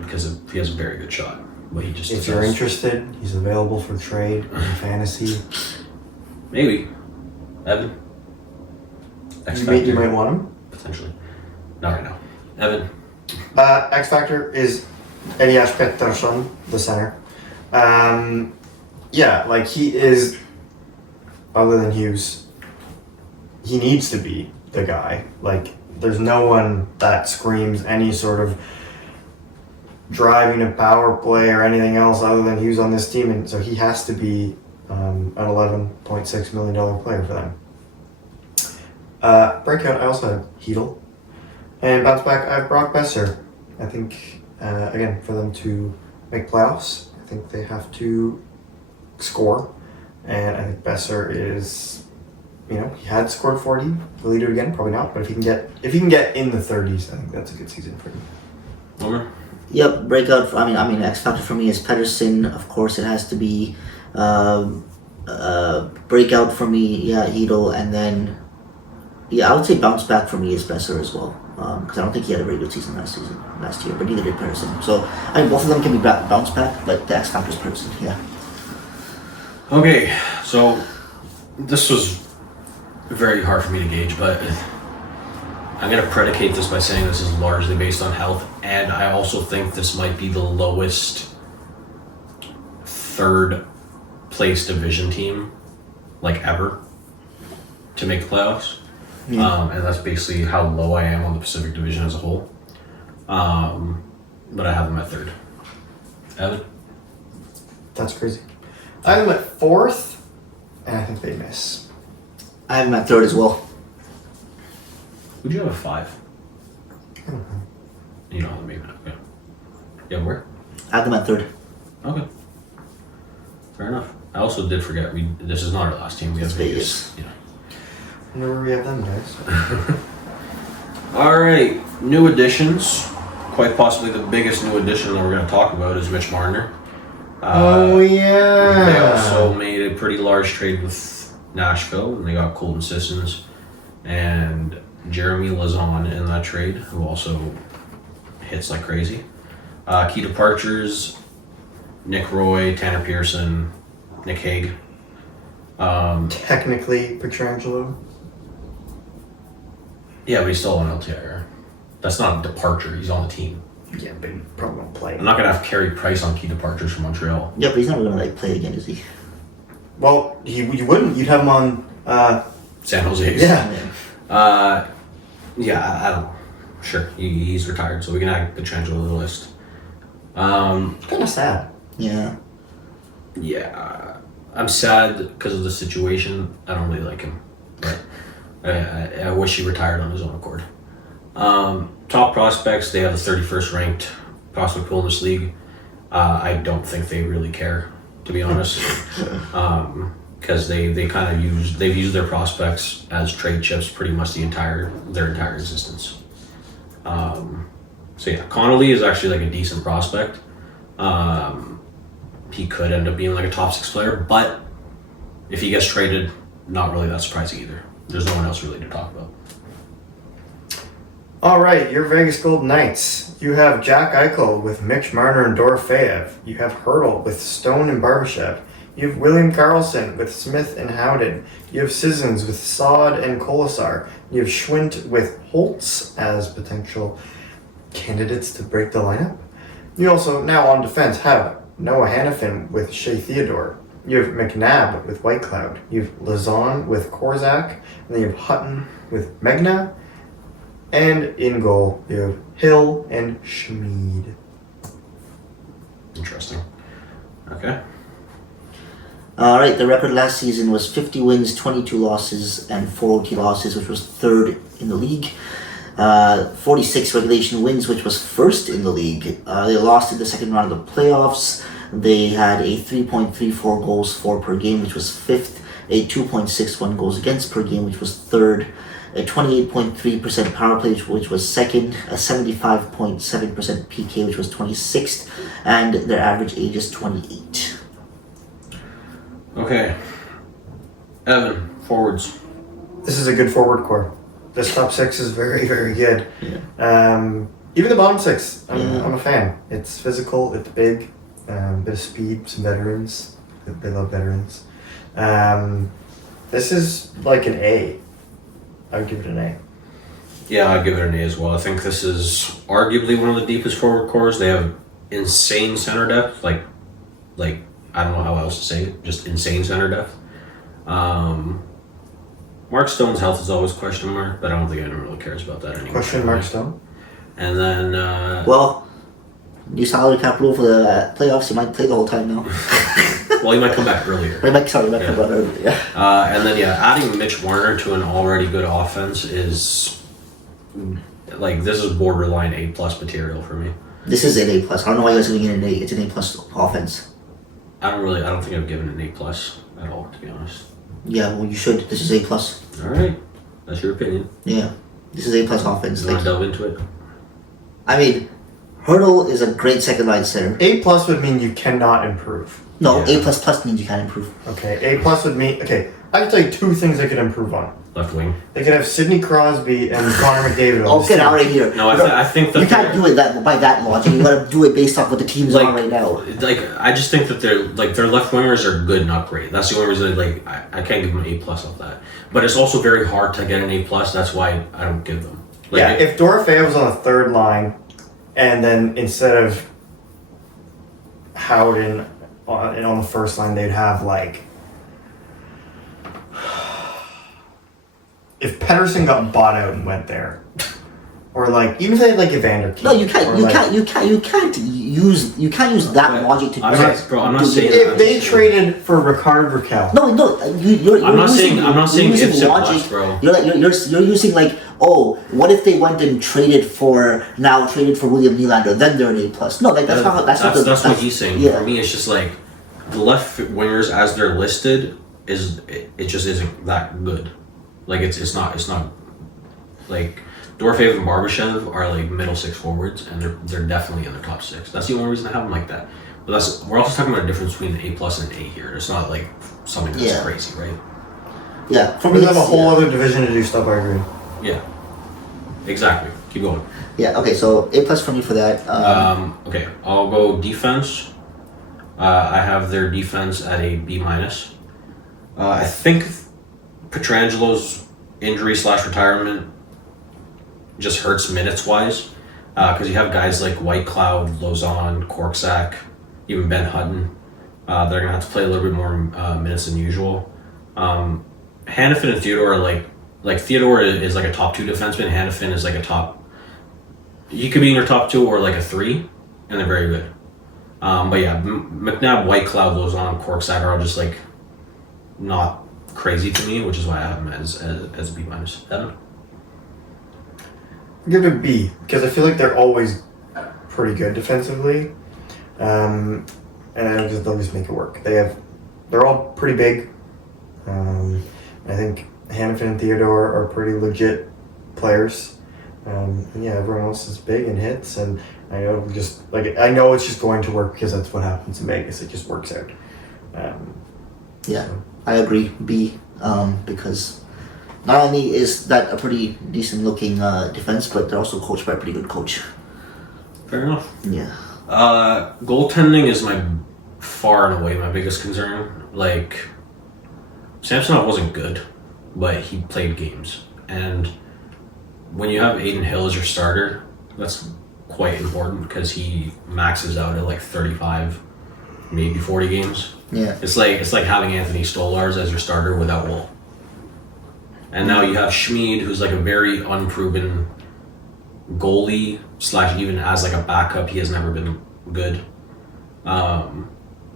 because he has a very good shot. But he just if you're interested, he's available for trade in fantasy. Maybe. Evan? You might want him. Potentially. Not right now. Evan? X Factor is Elias Pettersson, the center. Yeah, like he is, other than Hughes, he needs to be the guy. Like, there's no one that screams any sort of driving a power play or anything else other than Hughes on this team, and so he has to be an $11.6 million player for them. Breakout, I also have Hedel. And bounce back, I have Brock Besser. I think, again, for them to make playoffs, I think they have to score. And I think Besser is, he had scored 40. Will he do it again? Probably not. But if he can get in the 30s, I think that's a good season for him. Over. Yep, breakout. X factor for me is Pedersen. Of course, it has to be breakout for me. Yeah, Hedel, and then I would say bounce back for me is Besser as well. Because I don't think he had a very good season last year, but neither did Pedersen. So both of them can be bounce back, but the X factor is Pedersen. Yeah. Okay, so this was very hard for me to gauge, but I'm going to predicate this by saying this is largely based on health, and I also think this might be the lowest third place division team, ever, to make the playoffs. Yeah. And that's basically how low I am on the Pacific Division as a whole. But I have them at third. Evan? That's crazy. I have them at fourth, and I think they miss. I have him at third as well. Who'd you have at 5? I don't know. You don't have them even. Okay. Yeah, where? I have them at third. Okay. Fair enough. I also did forget, this is not our last team. We have It's Vegas. Vegas. I wonder where we have them, guys. All right, new additions. Quite possibly the biggest new addition that we're going to talk about is Mitch Marner. Yeah. They also made a pretty large trade with Nashville, and they got Colton Sissons and Jeremy Lazon in that trade, who also hits like crazy. Key departures: Nick Roy, Tanner Pearson, Nick Hague. Technically, Pietrangelo. Yeah, but he's still on LTIR. That's not a departure. He's on the team. Yeah, but he probably won't play. I'm not gonna have Carey Price on key departures from Montreal. Yeah, but he's never gonna play again, is he? Well, you wouldn't. You'd have him on. San Jose. Yeah. Yeah, I don't know. Sure, he's retired, so we can add Pietrangelo to the list. Kind of sad. Yeah. Yeah, I'm sad because of the situation. I don't really like him, but I wish he retired on his own accord. Top prospects, they have the 31st ranked prospect pool in this league. I don't think they really care, to be honest, because they've used their prospects as trade chips pretty much their entire existence. So yeah, Connolly is actually a decent prospect. He could end up being a top 6 player, but if he gets traded, not really that surprising either. There's no one else really to talk about. All right, your Vegas Golden Knights. You have Jack Eichel with Mitch Marner and Dorofeyev. You have Hurdle with Stone and Barbashev. You have William Karlsson with Smith and Howden. You have Sissons with Saad and Kolasar. You have Schwint with Holtz as potential candidates to break the lineup. You also, now on defense, have Noah Hannafin with Shea Theodore. You have McNabb with Whitecloud. You have Lazon with Korzak. And then you have Hutton with Megna. And in goal, you have Hill and Schmid. Interesting. Okay. All right, the record last season was 50 wins, 22 losses, and 4 OT losses, which was third in the league. 46 regulation wins, which was first in the league. They lost in the second round of the playoffs. They had a 3.34 goals for per game, which was fifth. A 2.61 goals against per game, which was third. A 28.3% power play, which was second. A 75.7% PK, which was 26th. And their average age is 28. Okay. Evan, forwards. This is a good forward core. This top 6 is very, very good. Yeah. Even the bottom 6, Yeah. I'm a fan. It's physical, it's big, bit of speed, some veterans. They love veterans. This is like an A. I would give it an A. Yeah, I'd give it an A as well. I think this is arguably one of the deepest forward cores. They have insane center depth. Like I don't know how else to say it. Just insane center depth. Mark Stone's health is always question mark, but I don't think anyone really cares about that anymore. Question Mark Stone? And then Well, new salary cap rule for the playoffs, you might play the whole time now. Well, he might come back earlier. He might come back earlier. Yeah. And then adding Mitch Marner to an already good offense is like this is borderline A+ material for me. This is an A+. I don't know why you guys are giving it an A. It's an A+ offense. I don't think I've given it an A+ at all, to be honest. Yeah, well, you should. This is A+. All right, that's your opinion. Yeah, this is A+ offense. You want to delve into it? I mean, Hurdle is a great second line center. A+ would mean you cannot improve. No, Yeah. A++ means you can improve. Okay, A+ would mean I can tell you two things they could improve on. Left wing. They could have Sidney Crosby and Connor McDavid. Oh, the get team. out of here. No, I think that you can't do it by that logic. You gotta do it based off what the team's on right now. Like I just think that their left wingers are good, not great. That's the only reason I can't give them an A+ off that. But it's also very hard to get an A+. That's why I don't give them. Like, Yeah, if Dorofeyev was on the third line, and then instead of Howden on the first line, they'd have like. If Pettersson got bought out and went there, or like even if they had like Evander Kane. No, you can't. You can't use that logic to. I'm not saying. If they traded for Ricard Raquel. No. You're I'm not saying using ifs and logic. buts, bro. You're using like, oh, what if they went and traded for William Nylander? Then they're an A+. No, like that's what he's saying. Yeah. For me, it's just like the left wingers as they're listed it just isn't that good. Like it's not like Dorofeyev and Barbashev are like middle six forwards, and they're definitely in the top six. That's the only reason I have them like that. But we're also talking about a difference between an A+ and an A here. It's not like something that's crazy, right? Yeah, We have a whole other division to do stuff. I agree. Yeah, exactly. Keep going. Yeah. Okay. So A+ for me for that. Okay, I'll go defense. I have their defense at a B-. I think Petrangelo's injury/retirement just hurts minutes-wise because you have guys like Whitecloud, Lozon, Korczak, even Ben Hutton. They're going to have to play a little bit more minutes than usual. Hannafin and Theodore are like Theodore is like a top 2 defenseman. Hannafin is like a top... He could be in your top 2 or like a 3, and they're very good. But yeah, McNabb, Whitecloud, Lozon, Korczak are all just like not crazy to me, which is why I have them as a B-. Evan? I'll give it a B because I feel like they're always pretty good defensively, and they'll just make it work. They're all pretty big. I think Hannafin and Theodore are pretty legit players. And yeah, everyone else is big and hits, and I know it's just going to work because that's what happens in Vegas. It just works out. Yeah, I agree. B, because not only is that a pretty decent looking defense, but they're also coached by a pretty good coach. Fair enough. Yeah. Goaltending is far and away my biggest concern. Like, Samsonov wasn't good, but he played games. And when you have Adin Hill as your starter, that's quite important because he maxes out at like 35, maybe 40 games. Yeah. It's like having Anthony Stolarz as your starter without Wool. And now you have Schmid, who's like a very unproven goalie / even as like a backup, he has never been good. And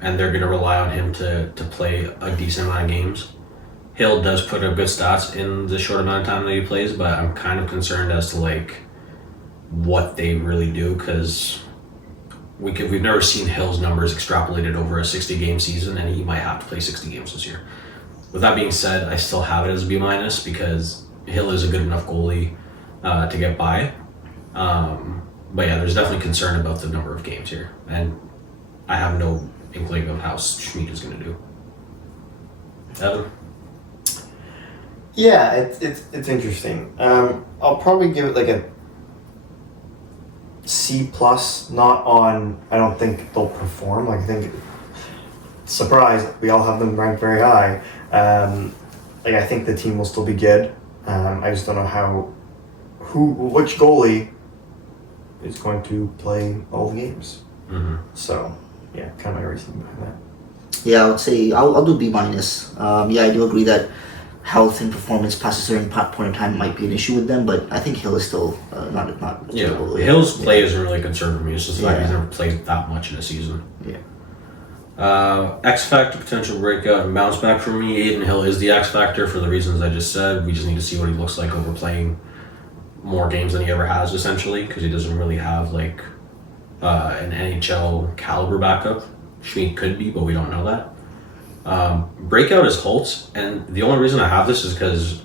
they're going to rely on him to play a decent amount of games. Hill does put up good stats in the short amount of time that he plays, but I'm kind of concerned as to like what they really do because we've never seen Hill's numbers extrapolated over a 60-game season, and he might have to play 60 games this year. With that being said, I still have it as a B- because Hill is a good enough goalie to get by. But yeah, there's definitely concern about the number of games here, and I have no inkling of how Schmid is going to do. Evan? Yeah, it's interesting. I'll probably give it like a C+. Not on. I don't think they'll perform. Like I think, surprise, we all have them ranked very high. Like I think the team will still be good. I just don't know which goalie is going to play all the games. Mm-hmm. So yeah, kind of my reasoning behind that. Yeah, I would say I'll do B-. Yeah, I do agree that health and performance past a certain point in time might be an issue with them, but I think Hill is still not Yeah, terrible. Hill's play isn't really a concern for me. It's just the fact Yeah. he's never played that much in a season. Yeah. X Factor, potential breakout, and bounce back for me. Aiden Hill is the X Factor for the reasons I just said. We just need to see what he looks like over playing more games than he ever has, essentially, because he doesn't really have like an NHL caliber backup. Schmid could be, but we don't know that. Breakout is Holtz, and the only reason I have this is because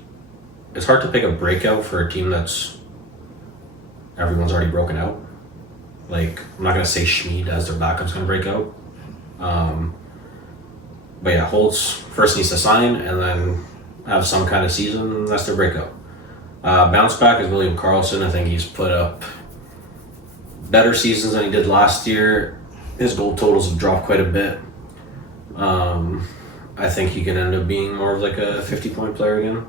it's hard to pick a breakout for a team that's everyone's already broken out. Like, I'm not gonna say Schmid as their backup's gonna break out. But yeah, Holtz first needs to sign and then have some kind of season. That's their breakout. Bounce back is William Karlsson. I think he's put up better seasons than he did last year. His goal totals have dropped quite a bit. I think he can end up being more of like a 50-point player again,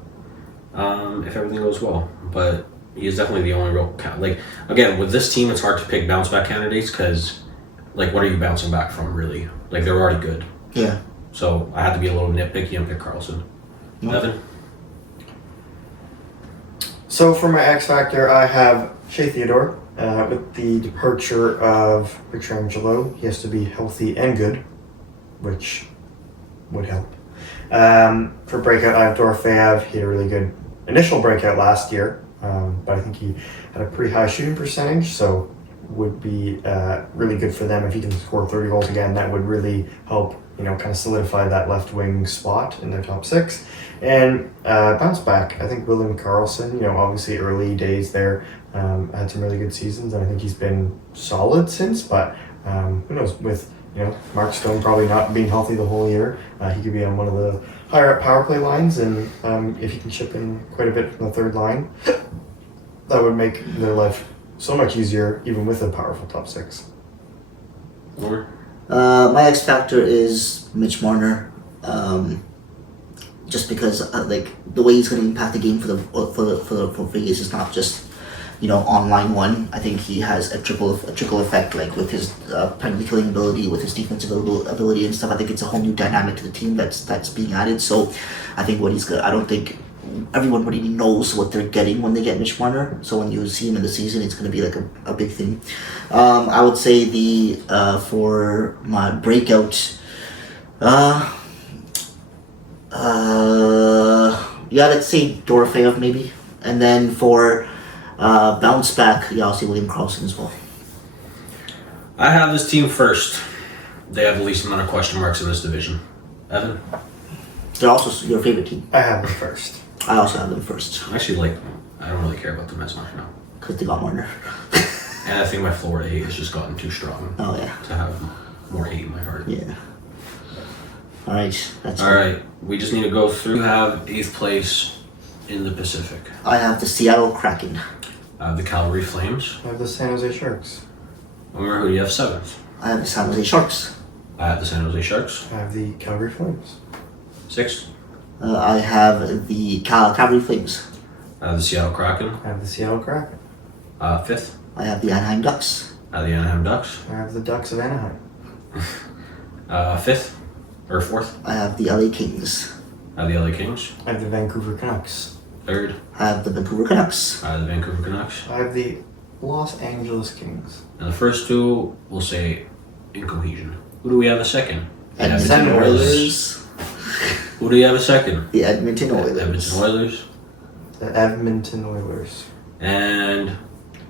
if everything goes well. But he's definitely the only real like, again, with this team, it's hard to pick bounce back candidates because, like, what are you bouncing back from really? Like, they're already good. Yeah. So I had to be a little nitpicky and pick Karlsson. Evan. So for my X Factor, I have Shea Theodore. With the departure of Pietrangelo, he has to be healthy and good, which would help. For breakout, I have Dorofeyev. He had a really good initial breakout last year, but I think he had a pretty high shooting percentage, so would be really good for them if he can score 30 goals again. That would really help, kind of solidify that left wing spot in their top six. And bounce back, I think William Karlsson, obviously early days there, had some really good seasons, and I think he's been solid since, but who knows, with Mark Stone probably not being healthy the whole year, he could be on one of the higher up power play lines, and if he can chip in quite a bit from the third line, that would make their life so much easier, even with a powerful top six. My X Factor is Mitch Marner. Just because the way he's going to impact the game for Vegas is not just on line one. I think he has a trickle effect, like with his penalty killing ability, with his defensive ability and stuff. I think it's a whole new dynamic to the team that's being added. So I think I don't think everyone really knows what they're getting when they get Mitch Marner. So when you see him in the season, it's going to be like a big thing. I would say for my breakout, let's say Dorofeyev maybe, and then for bounce back, I'll say William Karlsson as well. I have this team first. They have the least amount of question marks in this division. Evan? They're also your favorite team. I have them first. I also have them first. Actually, I don't really care about them as much now. Because they got Marner. And I think my Florida hate has just gotten too strong. Oh, yeah. To have more hate in my heart. Yeah. Alright, that's Alright, we just need to go through. You have 8th place in the Pacific. I have the Seattle Kraken. I have the Calgary Flames. I have the San Jose Sharks. Remember who do you have 7th? I have the San Jose Sharks. I have the San Jose Sharks. I have the Calgary Flames. 6th? I have the Calgary Flames. I have the Seattle Kraken. I have the Seattle Kraken. 5th? I have the Anaheim Ducks. I have the Anaheim Ducks. I have the Ducks of Anaheim. 5th? Or 4th? I have the LA Kings. I have the LA Kings. I have the Vancouver Canucks. 3rd? I have the Vancouver Canucks. I have the Vancouver Canucks. I have the Los Angeles Kings. And the first two, we'll say in cohesion. Who do we have a second? Edmonton Oilers. Who do you have a second? The Edmonton Oilers. Edmonton Oilers. The Edmonton Oilers. And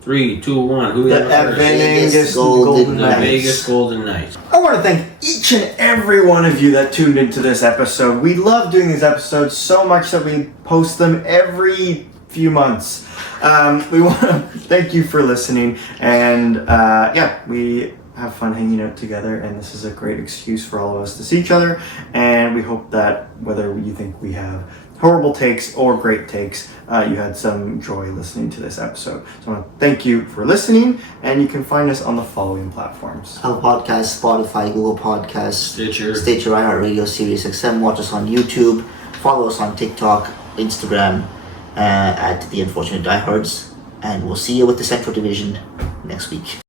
3, 2, 1. Who do we The have first? Vegas Golden The Knights. Vegas Golden Knights. I want to thank each and every one of you that tuned into this episode. We love doing these episodes so much that we post them every few months. We want to thank you for listening, and we have fun hanging out together, and this is a great excuse for all of us to see each other, and we hope that whether you think we have horrible takes or great takes, you had some joy listening to this episode. So I want to thank you for listening, and you can find us on the following platforms: Apple Podcasts, Spotify, Google Podcasts, Stitcher, iHeartRadio, Sirius XM. Watch us on YouTube. Follow us on TikTok, Instagram, at The Unfortunate Diehards. And we'll see you with the Central Division next week.